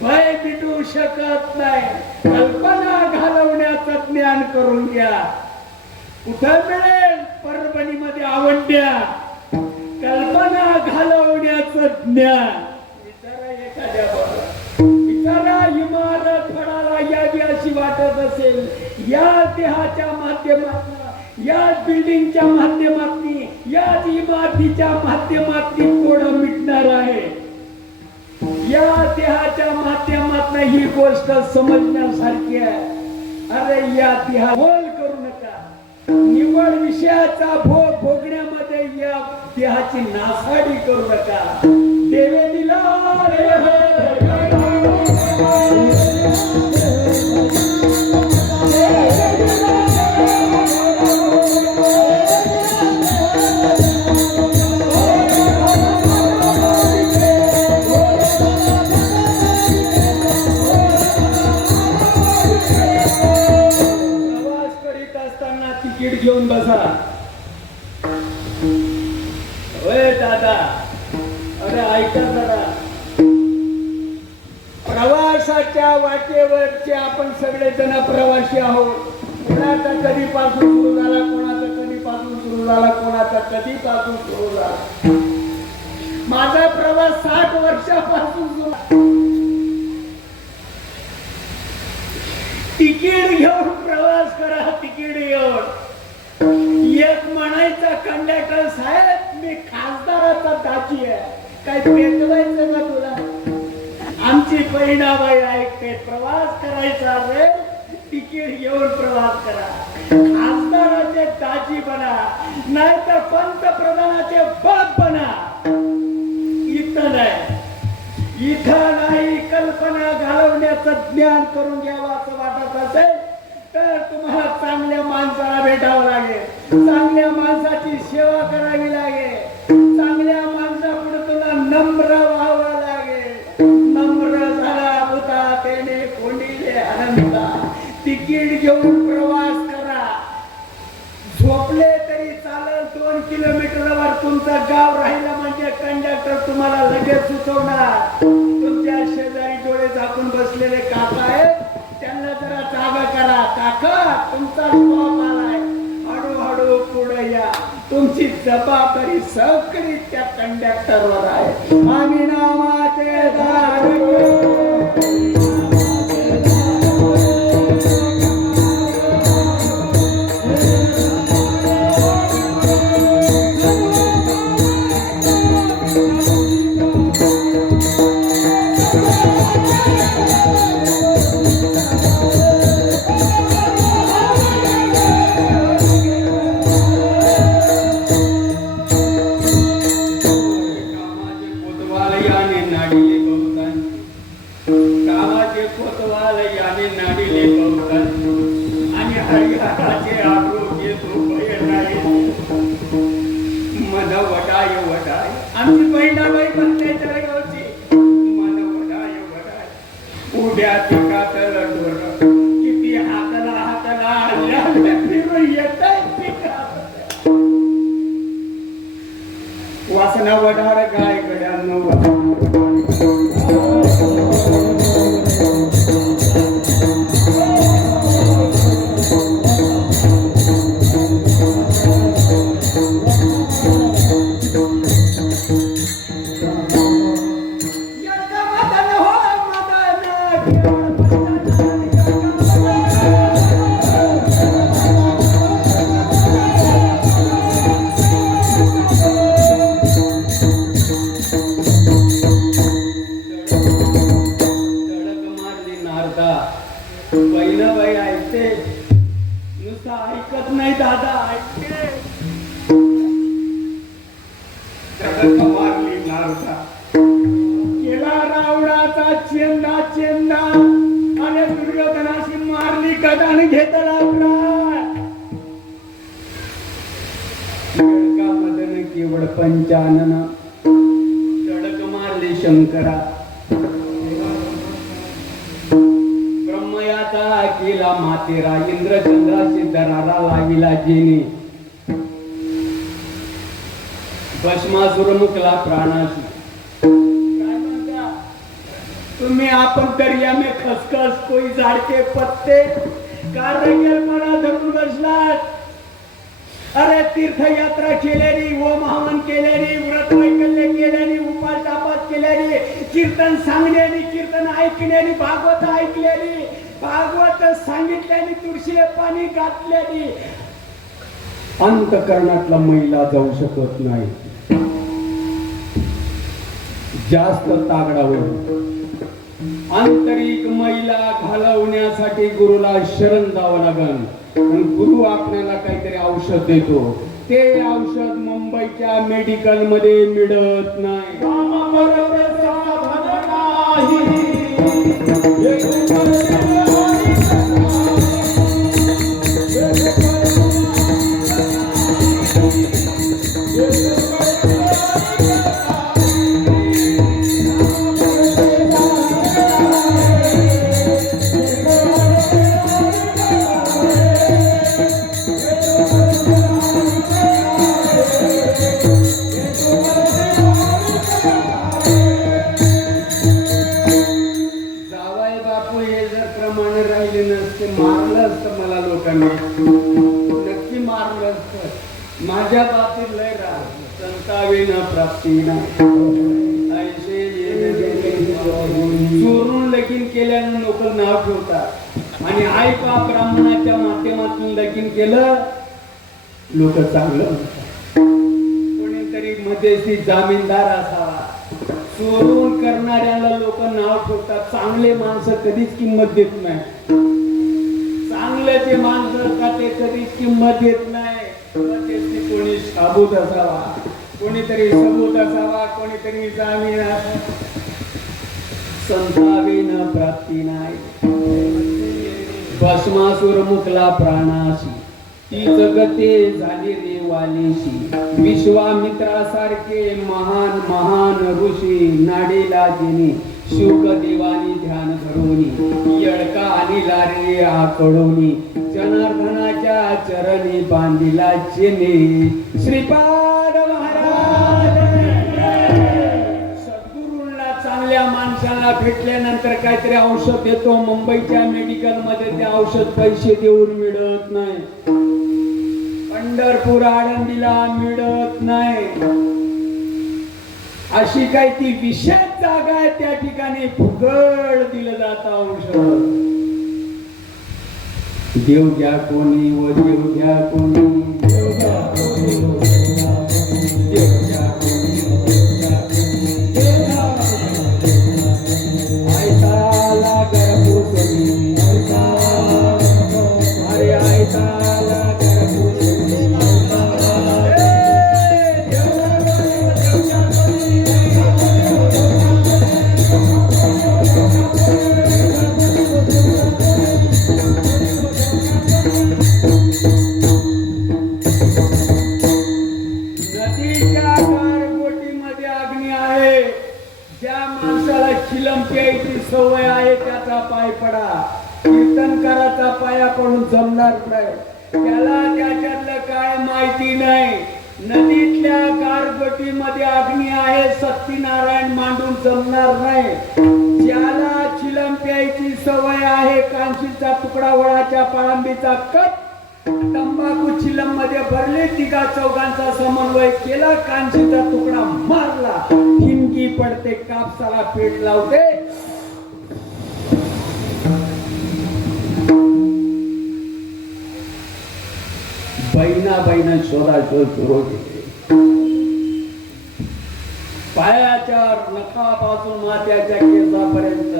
भय मिटू शकत नाही, कल्पना घालवण्याचं ज्ञान करून घ्या. कुठं मिळेल? परभणीमध्ये आवंड्या कल्पना घालवण्याचं ज्ञान. विचारा एखाद्या विचारा, इमारत फळाला यावी अशी वाटत असेल, या देहाच्या माध्यमातून, या बिल्डिंगच्या माध्यमातून, याच इमारतीच्या माध्यमातून कोण मिटणार आहे. या देहाच्या माध्यमातून ही गोष्ट समजण्यासारखी आहे. अरे या देहा बोल करू नका, निवड विषयाचा भोग भोगण्यामध्ये या देहाची नासाडी करू नका. देवे दिला तिकीट घेऊन बसा. ओय दादा, अरे ऐका जरा, प्रवासाच्या वाटेवरचे आपण सगळे जण प्रवासी आहोत. कोणाचा कधीपासून सुरू झाला, कोणाचा कधीपासून सुरू झाला, कोणाचा कधीपासून सुरू झाला. माझा प्रवास 60 वर्षापासून सुरू. तिकीट घेऊन प्रवास करा, तिकीट घेऊन. एक म्हणायचा कंडक्टर साहेब मी खासदाराचा दाची आहे, काय पेटवायचं का तुला? आमची बहिणाबाई ऐकते, प्रवास करायचा असेल तिकीट घेऊन प्रवास करा, खासदाराचे दाजी बना, नाहीतर पंतप्रधानाचे बाप बना. इथं नाही, इथं नाही. कल्पना घालवण्याचं ज्ञान करून घ्यावं असं वाटत असेल तर तुम्हाला चांगल्या माणसाला भेटावं लागेल, चांगल्या माणसाची सेवा करावी लागेल, चांगल्या माणसापुढे तुला नम्र व्हावं लागेल. नम्र झाला होता त्याने कोंडीले आनंदा. तिकीट घेऊन प्रवास करा. झोपले तरी चालेल, 2 किलोमीटरवर तुमचं गाव राहिलं म्हणजे कंडक्टर तुम्हाला लगेच सुचवणार. तुमच्या शेजारी डोळे झाकून बसलेले काका आहेत, त्यांना जरा जागा करा. काका तुमचा स्टॉप आलाय, हळूहळू पुढे या. तुमची जबाबदारी सगळी त्या कंडक्टरवर आहे. आम्ही नामाचे धारक. आमची बहिणाबाई म्हणते जळगावची, मन वडाय वडाय उड्या पिकातल डोर, किती हातला हातला फिरून येतय पिकात. वासना वडार गाय गड्यांनो. बहिणाबाई ऐकते, नुसतं ऐकत नाही दादा, ऐकते. मारली नारदा, केला रावणाचा चेंदा चेंदा, आणि दुर्योधनाशी मारली गदाने घेतला प्राण. मदन केवळ पंचानन, धडक मारली शंकरा. केला मातेरा, इंद्रचंद्राशी दरारा लाविला जेने. भस्मासुर मुकला प्राणाशी. काय म्हणता तुम्ही? आपण दर्या में खसखस, कोई झाडके पत्ते, कार्यक्रमाला धरून बसलात. अरे तीर्थयात्रा केलेली, होम हवन केलेली, व्रत वैकल्य केलेली, उपास तापास केलेली, कीर्तन सांगलेली, कीर्तन ऐकलेली, भागवत ऐकलेली, भागवत सांगितलेली, तुळशीले पाणी घातलेली, अंतकरणातला महिला जाऊ शकत नाही. जास्त तागडावर आंतरिक महिला घालवण्यासाठी गुरुला शरण जावं लागन. गुरु आपल्याला काहीतरी औषध देतो, ते औषध मुंबईच्या मेडिकल मध्ये मिळत नाही. नक्की मारलं असतं. माझ्या बाबतीत लय राहत संतावेना प्राप्तीना. चोरून लगीन केल्यानं लोक नाव ठेवतात. आणि आई बा ब्राह्मणाच्या माध्यमातून लगीन केलं, लोक चांगलं म्हणतात. कोणीतरी मध्यस्थी जामीनदार असावा. चोरून करणाऱ्याला लोक नाव ठेवतात. चांगले माणसं कधीच किंमत देत नाही. चांगले जे माणसं का ते कधीच किंमत देत नाही. मध्यस्थी कोणी साबूत असावा, कोणीतरी सबूत असावा, कोणीतरी जामीन असावा. संतावीन प्राप्ती नाही. भस्मासुर मुकला प्राणाशी, ती जगते झाली रे वालीशी. विश्वामित्रासारखे महान महान ऋषी नाडीला जिनी शुक देवानी ध्यान धरोनी. यडका आणि लारे आकडोनी जनार्दनाच्या चरणी बांधिला चिनी. श्रीपाद महाराज. सद्गुरूंना चांगल्या माणसाला भेटल्यानंतर काहीतरी औषध देतो. मुंबईच्या मेडिकल मध्ये ते औषध पैसे देऊन मिळत नाही. पंढरपूर आळंदीला मिळत नाही. अशी काही ती विशेष जागा आहे, त्या ठिकाणी फुकट दिलं जातं औषध. देव घ्या कोणी व देव घ्या कोणी, देव घ्या कोणी व देव घ्या कोणी, देव घ्या कोणी व देव घ्या कोणी, देव घ्या कोणी. आयताला गर्भोसनी, अरे आयताला गर्भोसनी. नदीच्या गारगोटीमध्ये अग्नी आहे. ज्या माणसाला चिलम प्यायची सवय आहे त्याचा पाय पडा. कीर्तनकाराचा पाया पडून जमणार नाही. त्याला त्याच्यातलं काय माहिती नाही. नदीतल्या गारगोटीमध्ये अग्नी आहे, सत्यनारायण मांडून जमणार नाही. ज्याला चिलम प्यायची सवय आहे, कांशीचा तुकडा, वळाच्या पाळंबीचा कप, तंबाखू चिलम मध्ये भरले, तिघा चौघांचा समन्वय केला, कांशीचा तुकडा मारला, ठिणगी पडते, कापसाला पेट लावते. बैना शोधाशोध सुरू केली. पायाच्या नखापासून माथ्याच्या केसापर्यंत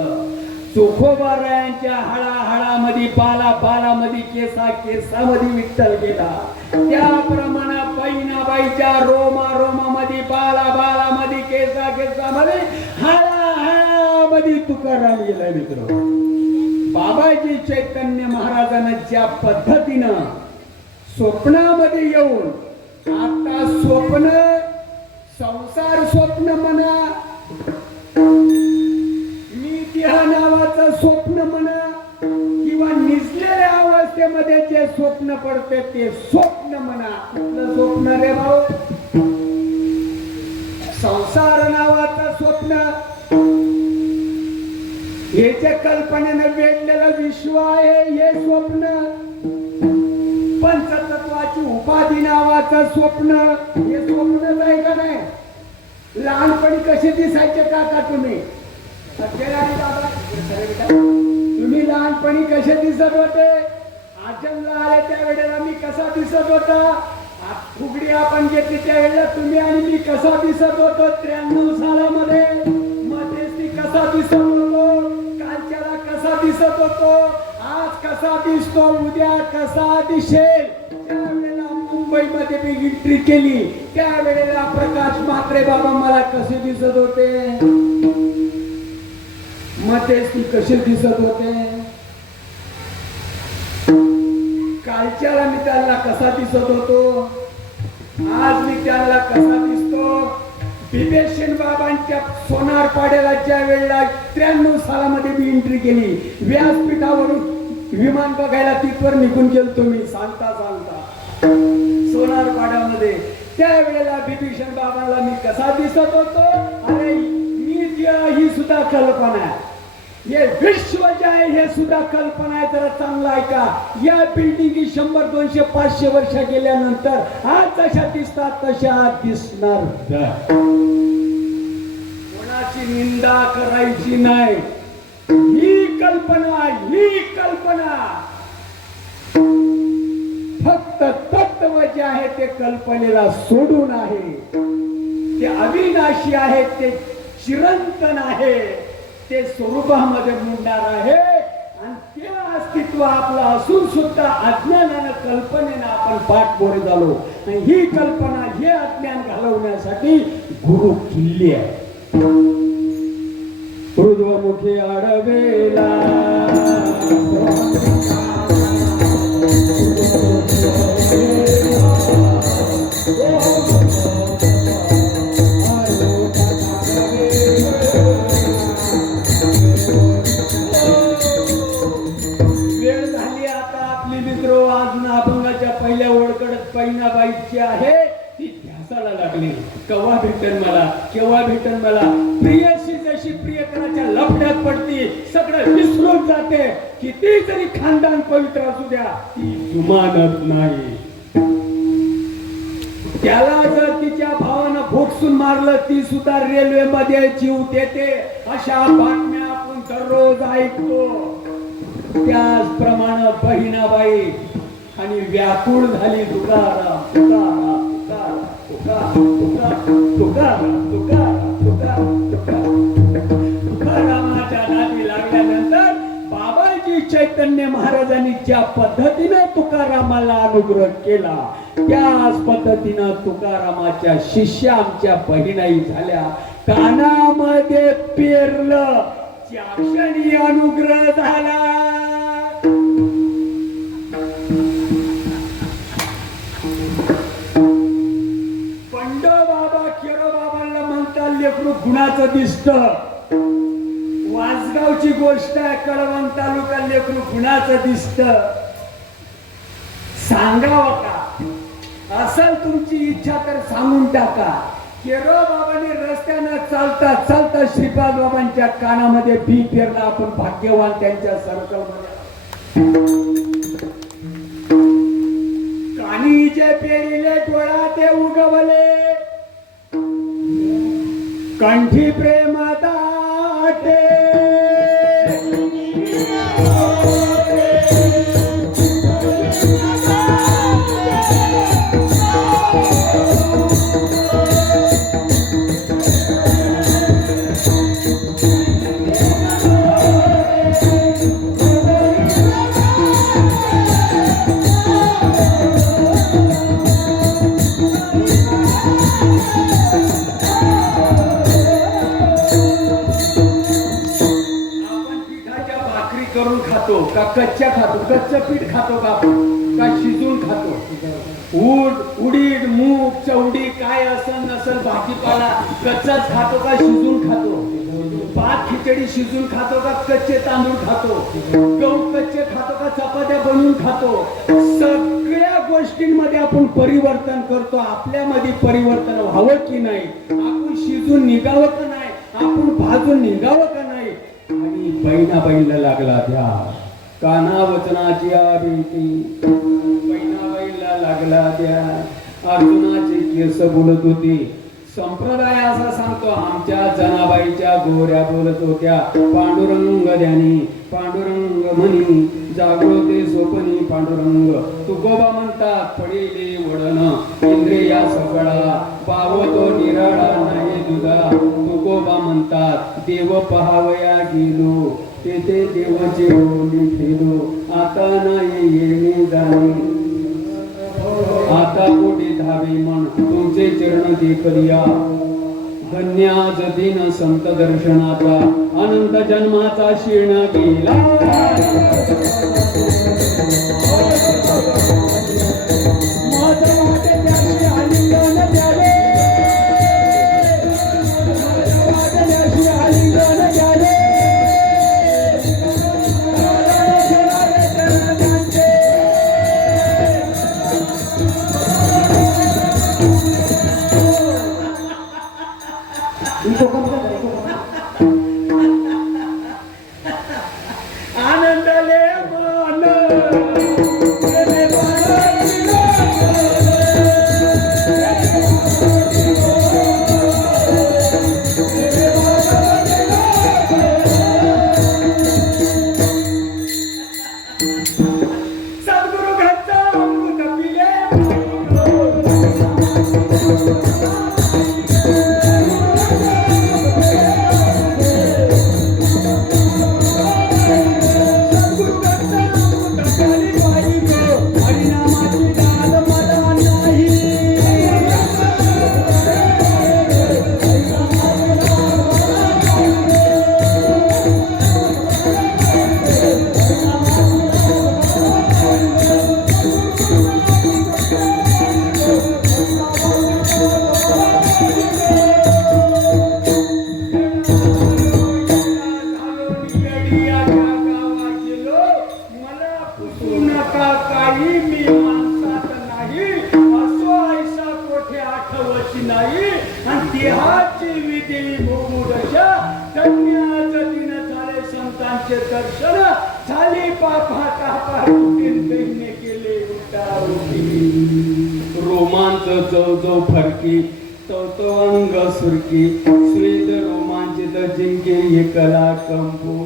चोखोबारायांच्या हाडामध्ये, बालामध्ये, केसामध्ये विठ्ठल गेला. त्याप्रमाणे पैनाबाईच्या रोमामध्ये, बालामध्ये, केसामध्ये, हाडामध्ये तुकाराम गेला. मित्र, बाबाजी चैतन्य महाराजांना ज्या पद्धतीनं स्वप्नामध्ये येऊन, आता स्वप्न, संसार स्वप्न म्हणा, मी देह नावाचं स्वप्न म्हणा, किंवा निजलेल्या अवस्थेमध्ये जे स्वप्न पडते ते स्वप्न म्हणा. कुठलं स्वप्न रे भाऊ? संसार नावाचं स्वप्न. हे जे कल्पनेनं वेढलेलं विश्व आहे हे स्वप्न. पंचतत्वाची उपाधी नावाचं स्वप्न हे स्वप्नच आहे का नाही? लहानपणी कसे दिसायचे काका तुम्ही? तुम्ही लहानपणी कसे दिसत होते? आजमला आले त्या वेळेला मी कसा दिसत होता? फुगडी आपण घेतली त्या वेळेला तुम्ही आणि मी कसा दिसत होतो? 93 सालामध्ये मध्यस्थी कसा दिसत होतो? कालच्याला कसा दिसत होतो? आज कसा दिसतो? उद्या कसा दिसेल? त्यावेळेला मुंबईमध्ये मी एंट्री केली त्यावेळेला प्रकाश म्हात्रे बाबा मला कसे दिसत होते? मध्यस्थी कसे दिसत होते? कालच्याला मी त्यांना कसा दिसत होतो? आज मी त्यांना कसा दिसतो? बिबेशन बाबांच्या सोनार पाड्याला ज्या वेळेला 93 सालामध्ये मी एंट्री केली, व्यासपीठावरून विमान बघायला तिथवर निघून गेलो तुम्ही सांगता सोनार पाड्यामध्ये. त्यावेळेला बिभीषण बाबांना मी कसा दिसत होतो? अरे मी ही सुद्धा कल्पना आहे, हे विश्व जे आहे हे सुद्धा कल्पना आहे. जरा चांगला ऐका. या बिल्डिंगी 100, 200, 500 वर्ष गेल्यानंतर आज जशा दिसतात तशा दिसणार. कोणाची निंदा करायची नाही. ही कल्पना फक्त तत्व जे आहे ते कल्पनेला सोडून आहे. ते अविनाशी आहे, ते चिरंतन आहे, ते स्वरूपामध्ये मुंडणार आहे. आणि ते अस्तित्व आपलं असून सुद्धा अज्ञानानं कल्पनेनं आपण पाठबोरे झालो. आणि ही कल्पना, हे अज्ञान घालवण्यासाठी गुरु किल्ली आहे. ऊर्ध्वमुखी आडवेला वेळ झाली आता आपली मित्र अजून अभंगाच्या पहिल्या ओळकडत पैनाबाईची आहे ती ध्यासाला लागली. केव्हा भेटन मला, केव्हा भेटन मला. प्रियशी जशी प्रियकराच्या लफड्यात पडती, सगळं विसरून जाते. किती जरी खानदान पवित्र असू द्या, ती जुमानत नाही. त्याला जर तिच्या भावानं भोगसून मारलं, ती सुद्धा रेल्वे मध्ये जीव देते. अशा बातम्या आपण दररोज ऐकतो. त्याचप्रमाणे बहिणाबाई आणि व्याकुळ झाली. तुकाराम तुकाराम तुकाराम तुकाराम तुकाराम तुकारामाच्या नादी लागल्यानंतर बाबाजी चैतन्य महाराजांनी ज्या पद्धतीने तुकारामाला अनुग्रह केला, त्याच पद्धतीनं तुकारामाच्या शिष्या आमच्या बहिणाई झाल्या. कानामध्ये पेरलं, त्या क्षणी अनुग्रह झाला. पंडोबाबा केरोबाबांना म्हणता लेकरू गुणाचं दिसत. वासगावची गोष्ट आहे, कळवण तालुका, लेकरू गुणाचं दिसत. सांगावं का? असेल तुमची इच्छा तर सांगून टाका. केरोबाबांनी रस्त्यानं चालता चालता श्रीपाद बाबांच्या कानामध्ये बी पेरला. आपण भाग्यवान त्यांच्या सर्कल मध्ये. कानी जे पेरिले डोळा ते उगवले, कंठी प्रेम दाटे. का कच्च्या खातो, कच्चं पीठ खातो का आपण, का शिजून खातो? उडीद मूग चवडी काय असल नसल भाजीपाला कच्चाच खातो का शिजून खातो? भात खिचडी शिजून खातो का कच्चे तांदूळ खातो? गहू कच्चे खातो का चपात्या बनवून खातो? सगळ्या गोष्टींमध्ये आपण परिवर्तन करतो. आपल्यामध्ये परिवर्तन व्हावं की नाही? आपण शिजून निघावं का नाही? आपण भाजून निघावं का नाही? आणि बहिणाबाईला लागला ध्यास. काना वचनाची भीती बहिणाबाईला लागला ध्यास. अर्जुनाचे केस बोलत होते. संप्रदाय असा सांगतो, आमच्या जनाबाईच्या गोऱ्या बोलत होत्या. पांडुरंग ध्यानी पांडुरंग म्हणी, जागृते स्वप्नी पांडुरंग. तुकोबा म्हणतात पडिले वडन इंद्रिया सगळा, पावतो निराळा नाही दुधा. तुकोबा म्हणतात देव पहावया गेलो, तेथे देवाचे बोली ठेलो. आता नाही येणे जाणे, आता कुठे धावे मन तुमचे चरण देखलिया. धन्याज दिन संत दर्शनाचा, अनंत जन्माचा क्षीण गेला. आनंदाले मन सद्गुरु घरचा अमृत पिले दर्शन झाली पापा कापा केले रोमांच चव फरकी तो अंग सुरकी स्वेद रोमांचित जिंके एकला कंपू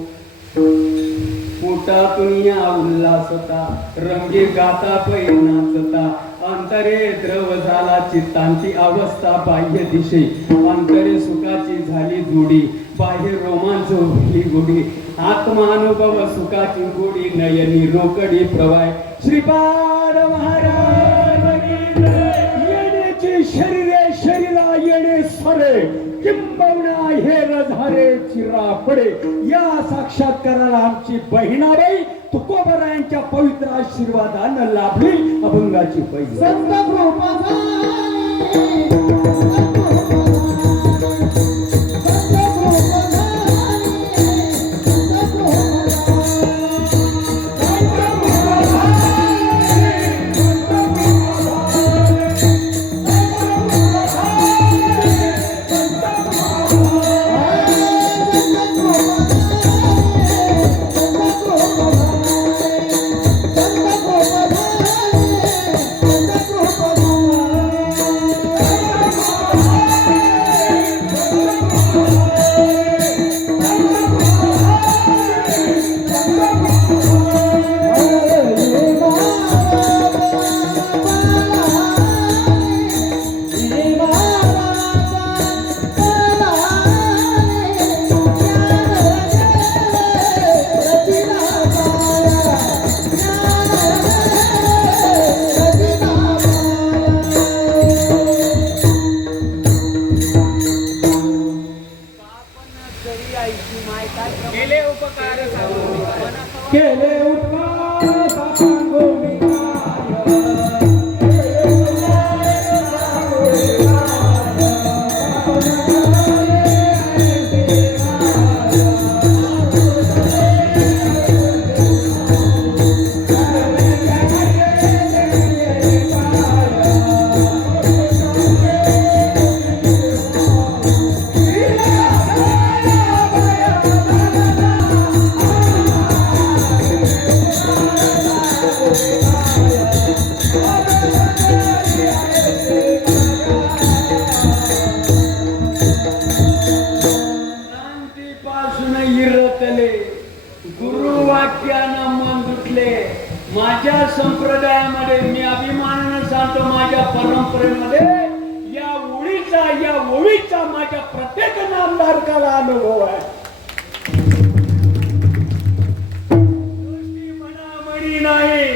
पोटातून या उल्हासता रंगे गाता पै नाचता अंतरे द्रव झाला चित्तांची अवस्था बाह्य दिशे अंतरे सुखाची झाली जोडी बाह्य रोमांच ही गोडी आत्मानुभव सुखाची गोडी नयनी रोकडी प्रवाय श्रीपाद महाराज येण्याचे शरीरे शरीरा येणे सरे किंबवना हे रझारे चिरा पडे या साक्षात्काराला आमची बहिणाबाई तुकोबरायांच्या पवित्र आशीर्वादानं लाभली अभंगाची पैज संत केले उपकार केले उपकार सांगो मी गुरुवाक्यानं मन दुखले माझ्या संप्रदायामध्ये मी अभिमानानं सांगतो माझ्या परंपरेमध्ये या ओळीचा माझ्या प्रत्येक नामधारकाला अनुभव आहे मनामणी नाही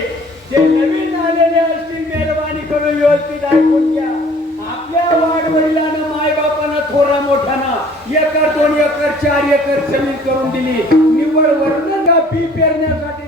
जे नवीन आलेले असतील मेहरबानी करून व्यवस्थित ऐकून घ्या आपल्या वाडवडिलांना मायबापानं थोरा मोठ्यानं एकर 2 एकर 4 एकर जमीन करून दिली निवड वर्णन का बी पेरण्यासाठी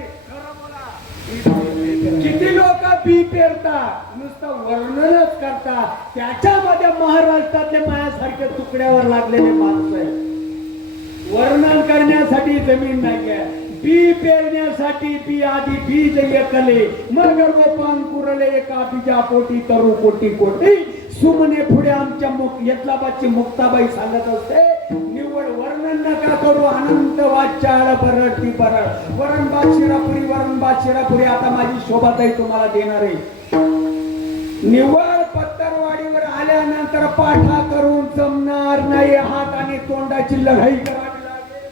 किती लोक बी पेरतात नुसतं वर्णनच करतात त्याच्यामध्ये महाराष्ट्रातले माझ्यासारखे तुकड्यावर लागलेले माणसं आहेत वर्णन करण्यासाठी जमीन नाही आहे बी पेरण्यासाठी बी आधी बीज एकले मग रोपण कुरले एका बीजा पोटी तरू कोटी कोटी सुमने पुढे आमच्या यतलाबाची मुक्ताबाई सांगत असते निवड वर्णन नका करू अनंत वाचाळ बरड ती बरड वरणबाद शिरापुरी आता माझी शोभाताई तुम्हाला देणार आहे निवड पत्तरवाडीवर आल्यानंतर पाठा करून जमणार नाही हात आणि तोंडाची लढाई करावी लागेल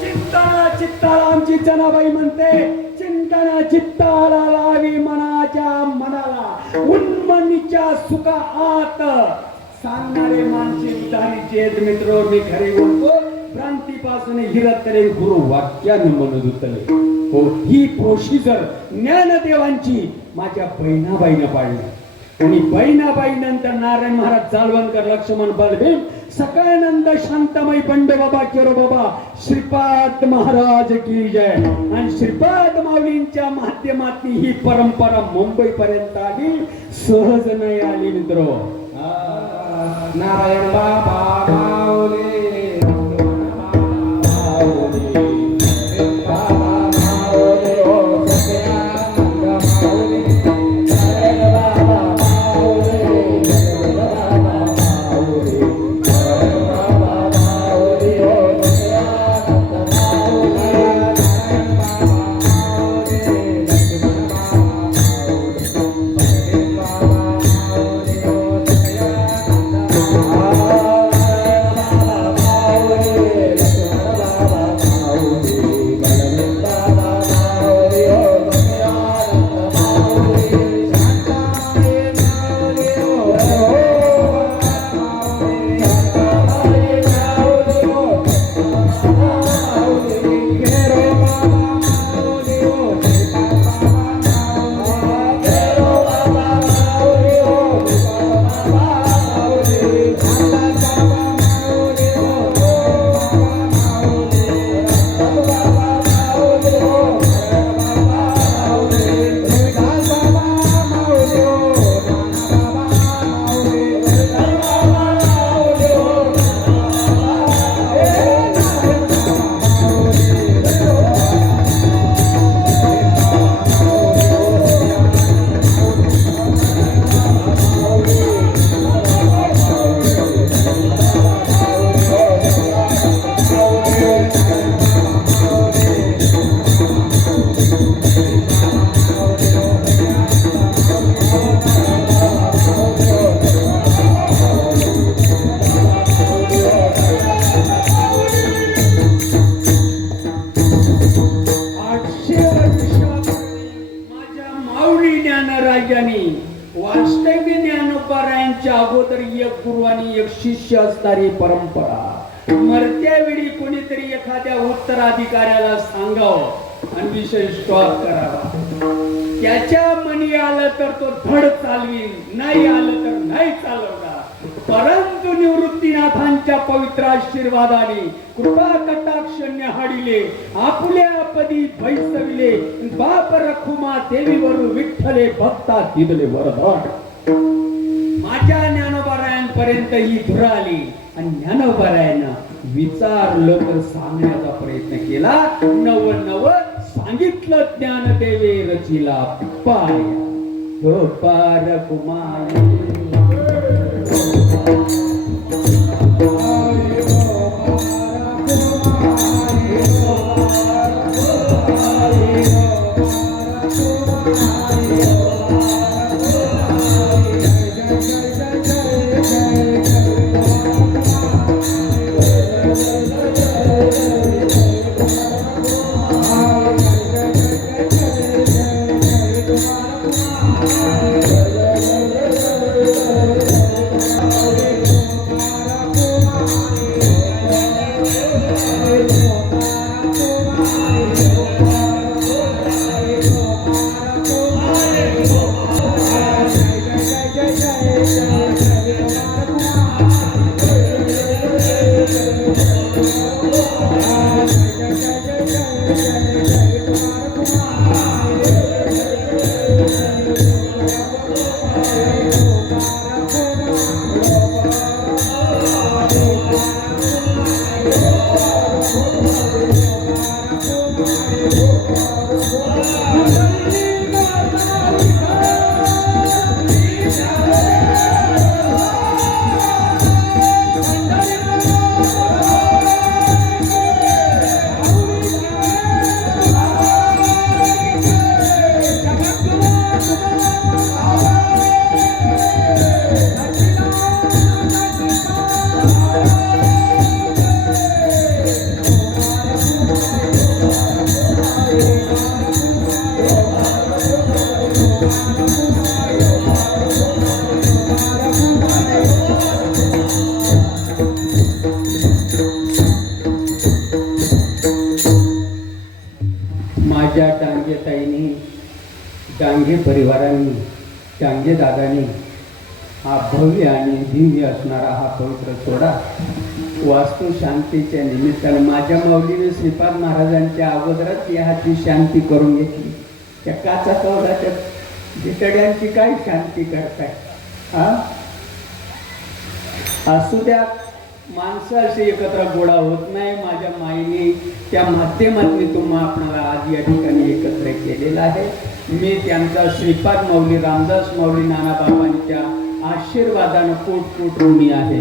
चिंतनाची चित्ताला आमची जनाबाई म्हणते, चिंतन चित्ताला लावी मनाच्या मनाला, उन्मनीच्या सुखा आत सांगणारे मानसी उदारीचे मित्र मी खरे बोलतो, भ्रांतीपासून हिरतरे गुरु वाक्यानं मन धुतले. हो, ही प्रोसिजर ज्ञानदेवांची माझ्या बहिणाबाईनं पाळली. आणि बहिणाबाई नंतर नारायण महाराज जालवणकर, लक्ष्मण बलभीम, सकाळनंद शांतमय बंडबाबा केरोबाबा, श्रीपाद महाराज की जय. आणि श्रीपाद माऊलींच्या माध्यमातून ही परंपरा मुंबई पर्यंत आली, सहज नाही आली मित्र. नारायण बाबा माऊली वास्तव्य ज्ञानोबारायांच्या अगोदर एक गुरु आणि एक शिष्य असणारी परंपरा. मरत्या वेळी कोणीतरी एखाद्या उत्तराधिकाऱ्याला सांगावं आणि विषय स्टॉप करावा. त्याच्या मनी आलं तर तो धड चालवील, नाही आलं तर नाही चालवणार. परंतु निवृत्तीनाथांच्या पवित्र आशीर्वादाने कृपा कटाक्ष न्याहाडिले, आपुल्या पदी बैसविले, बाप रखुमा देवीवर विठ्ठले भक्ता दिले वरदान. माझ्या ज्ञानोबारायांपर्यंत ही धुरा आली आणि ज्ञानोबारायांना विचारलं तर सांगण्याचा प्रयत्न केला. नव नव सांगितलं ज्ञानदेवे रचिला पाया. गोपार कुमार माझ्या डांगे ताईंनी, डांगे परिवारांनी, डांगे दादांनी हा भव्य आणि दिव्य असणारा हा पवित्र सोहळा वास्तू शांतीच्या निमित्तानं माझ्या माऊलीने श्रीपाद महाराजांच्या अगोदरच याची शांती करून घेतली. त्या काचा कवडाच्या जितड्यांची काय शांती करताय हा? असू द्या, माणसं अशी एकत्र गोळा होत नाही. माझ्या माईने त्या माध्यमातून तुम्हा आपणाला आज या ठिकाणी एकत्र केलेला आहे. मी त्यांचा श्रीपाद माऊली, रामदास माऊली, नानाबाबांच्या आशीर्वादानं कोट ऋणी आहे.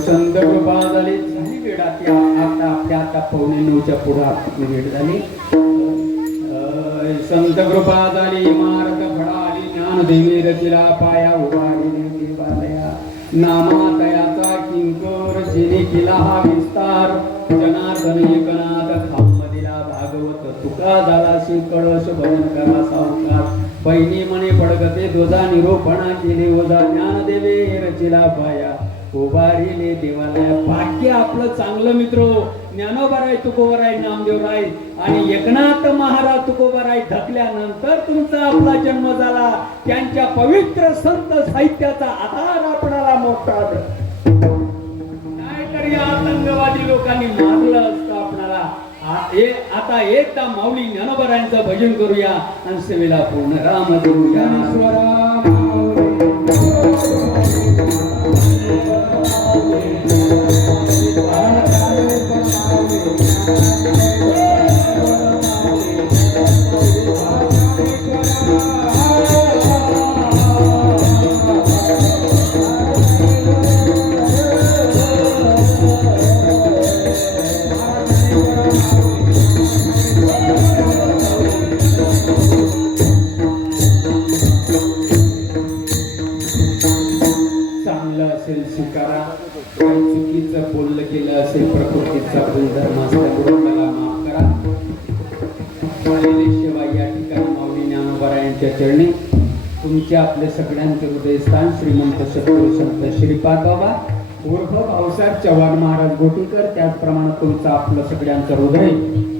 संत कृपा झाली वेळ आता 8:45 पुढे आपली वेळ झाली. संत कृपा झाली, इमारत फडाली, ज्ञानदेवी रचिला पाया उभारी देवालया, नामातयाचा किंकर जिने केला हा विस्तार, जनार्दन एकनाथ थांब दिला भागवत, तुका झाला श्री कळश भजन करा सावकार, बहिणी म्हणे पडगते ध्वजा, निरोपणा केले ओझा, ज्ञानदेवे रचिला पाया उभारिले देवालया. भाग्य आपलं चांगलं मित्र ज्ञानोबाराय तुकोबाराय नामदेवराय आणि एकनाथ महाराज तुकोबाराय धकल्यानंतर तुमचा आपला जन्म झाला. त्यांच्या पवित्र संत साहित्याचा आधार आपणाला मोठा नाहीतर या आतंकवादी लोकांनी मारलं असतं आपणाला. आता एकदा माऊली ज्ञानोबारायांचं भजन करूया आणि सेवेला पूर्ण राम देऊया. चांगलं असेल स्वीकारा, काही चुकीचं बोललं गेलं असेल, प्रकृतीचा गुणधर्म असल्यामुळे मला माफ करा. झालेली सेवा या ठिकाणी माऊली ज्ञानोबा यांच्या चरणी तुमचे आपले सगळ्यांचे हृदयस्थान श्रीमंत सद्गुरू संत श्रीपाद बाबा उर्फ भाऊसाहेब चव्हाण महाराज गोटीकर, त्याचप्रमाणे तुमचं आपलं सगळ्यांचं हृदय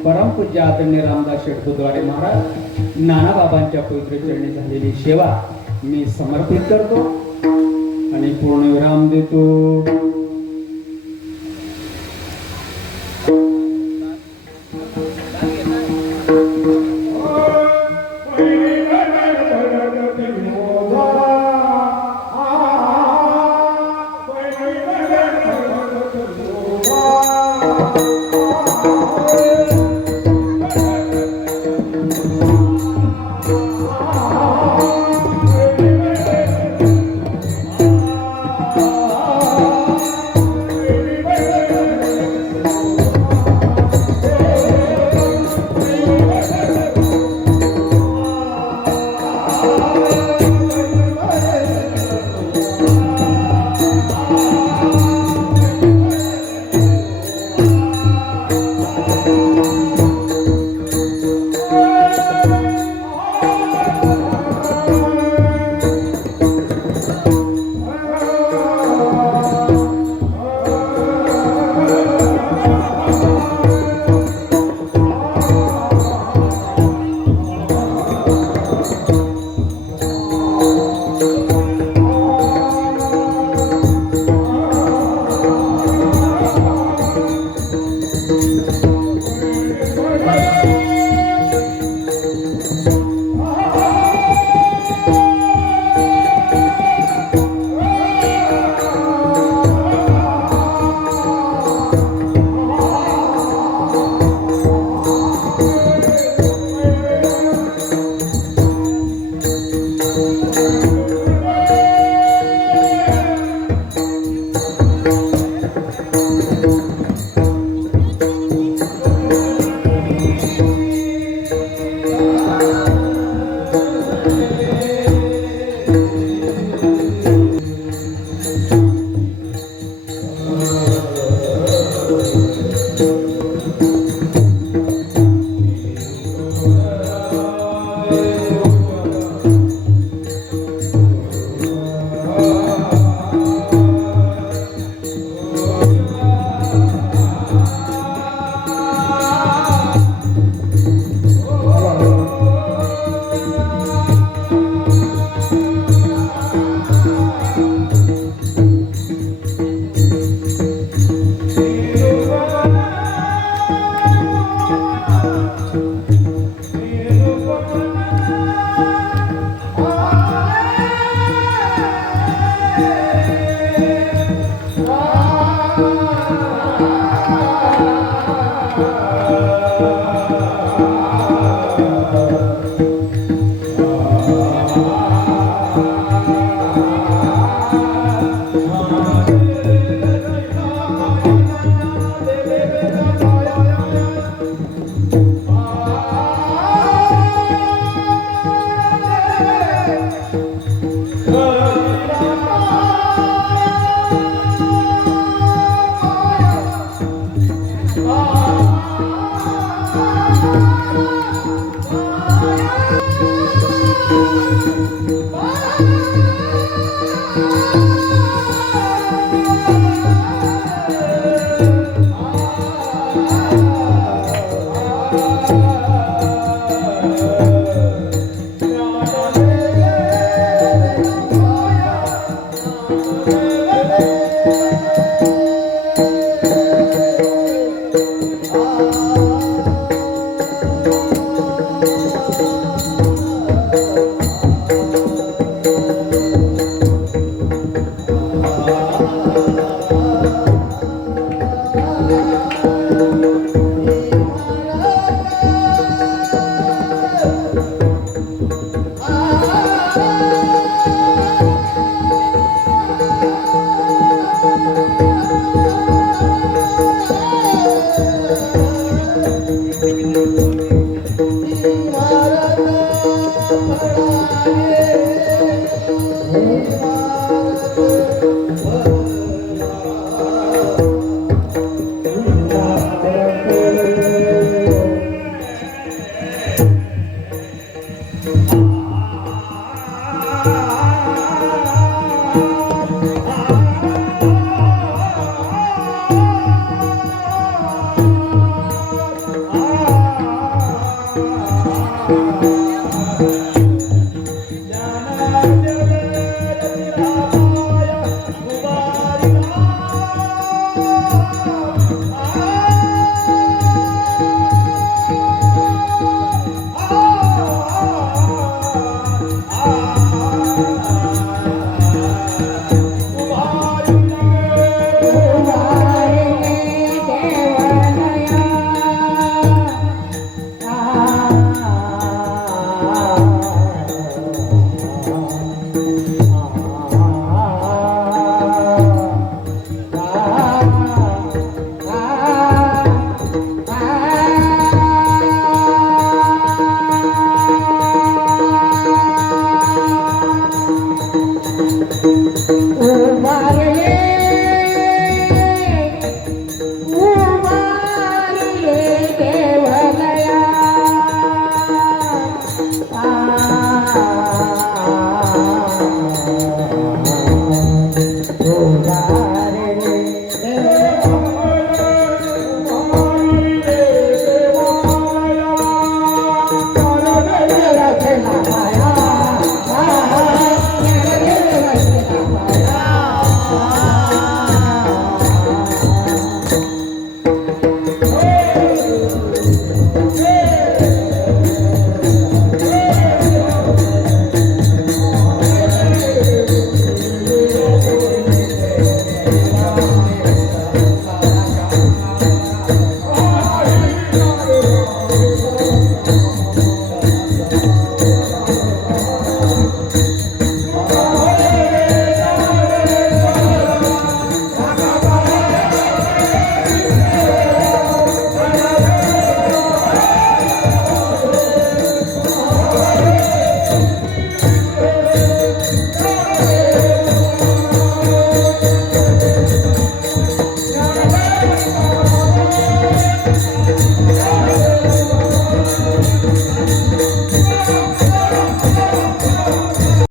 परमपूज्य आदरणीय रामदास शेटकोद्वारे महाराज नानाबाबांच्या पवित्र चरणी झालेली सेवा मी समर्पित करतो आणि पूर्ण विराम देतो. येते मी नंतर.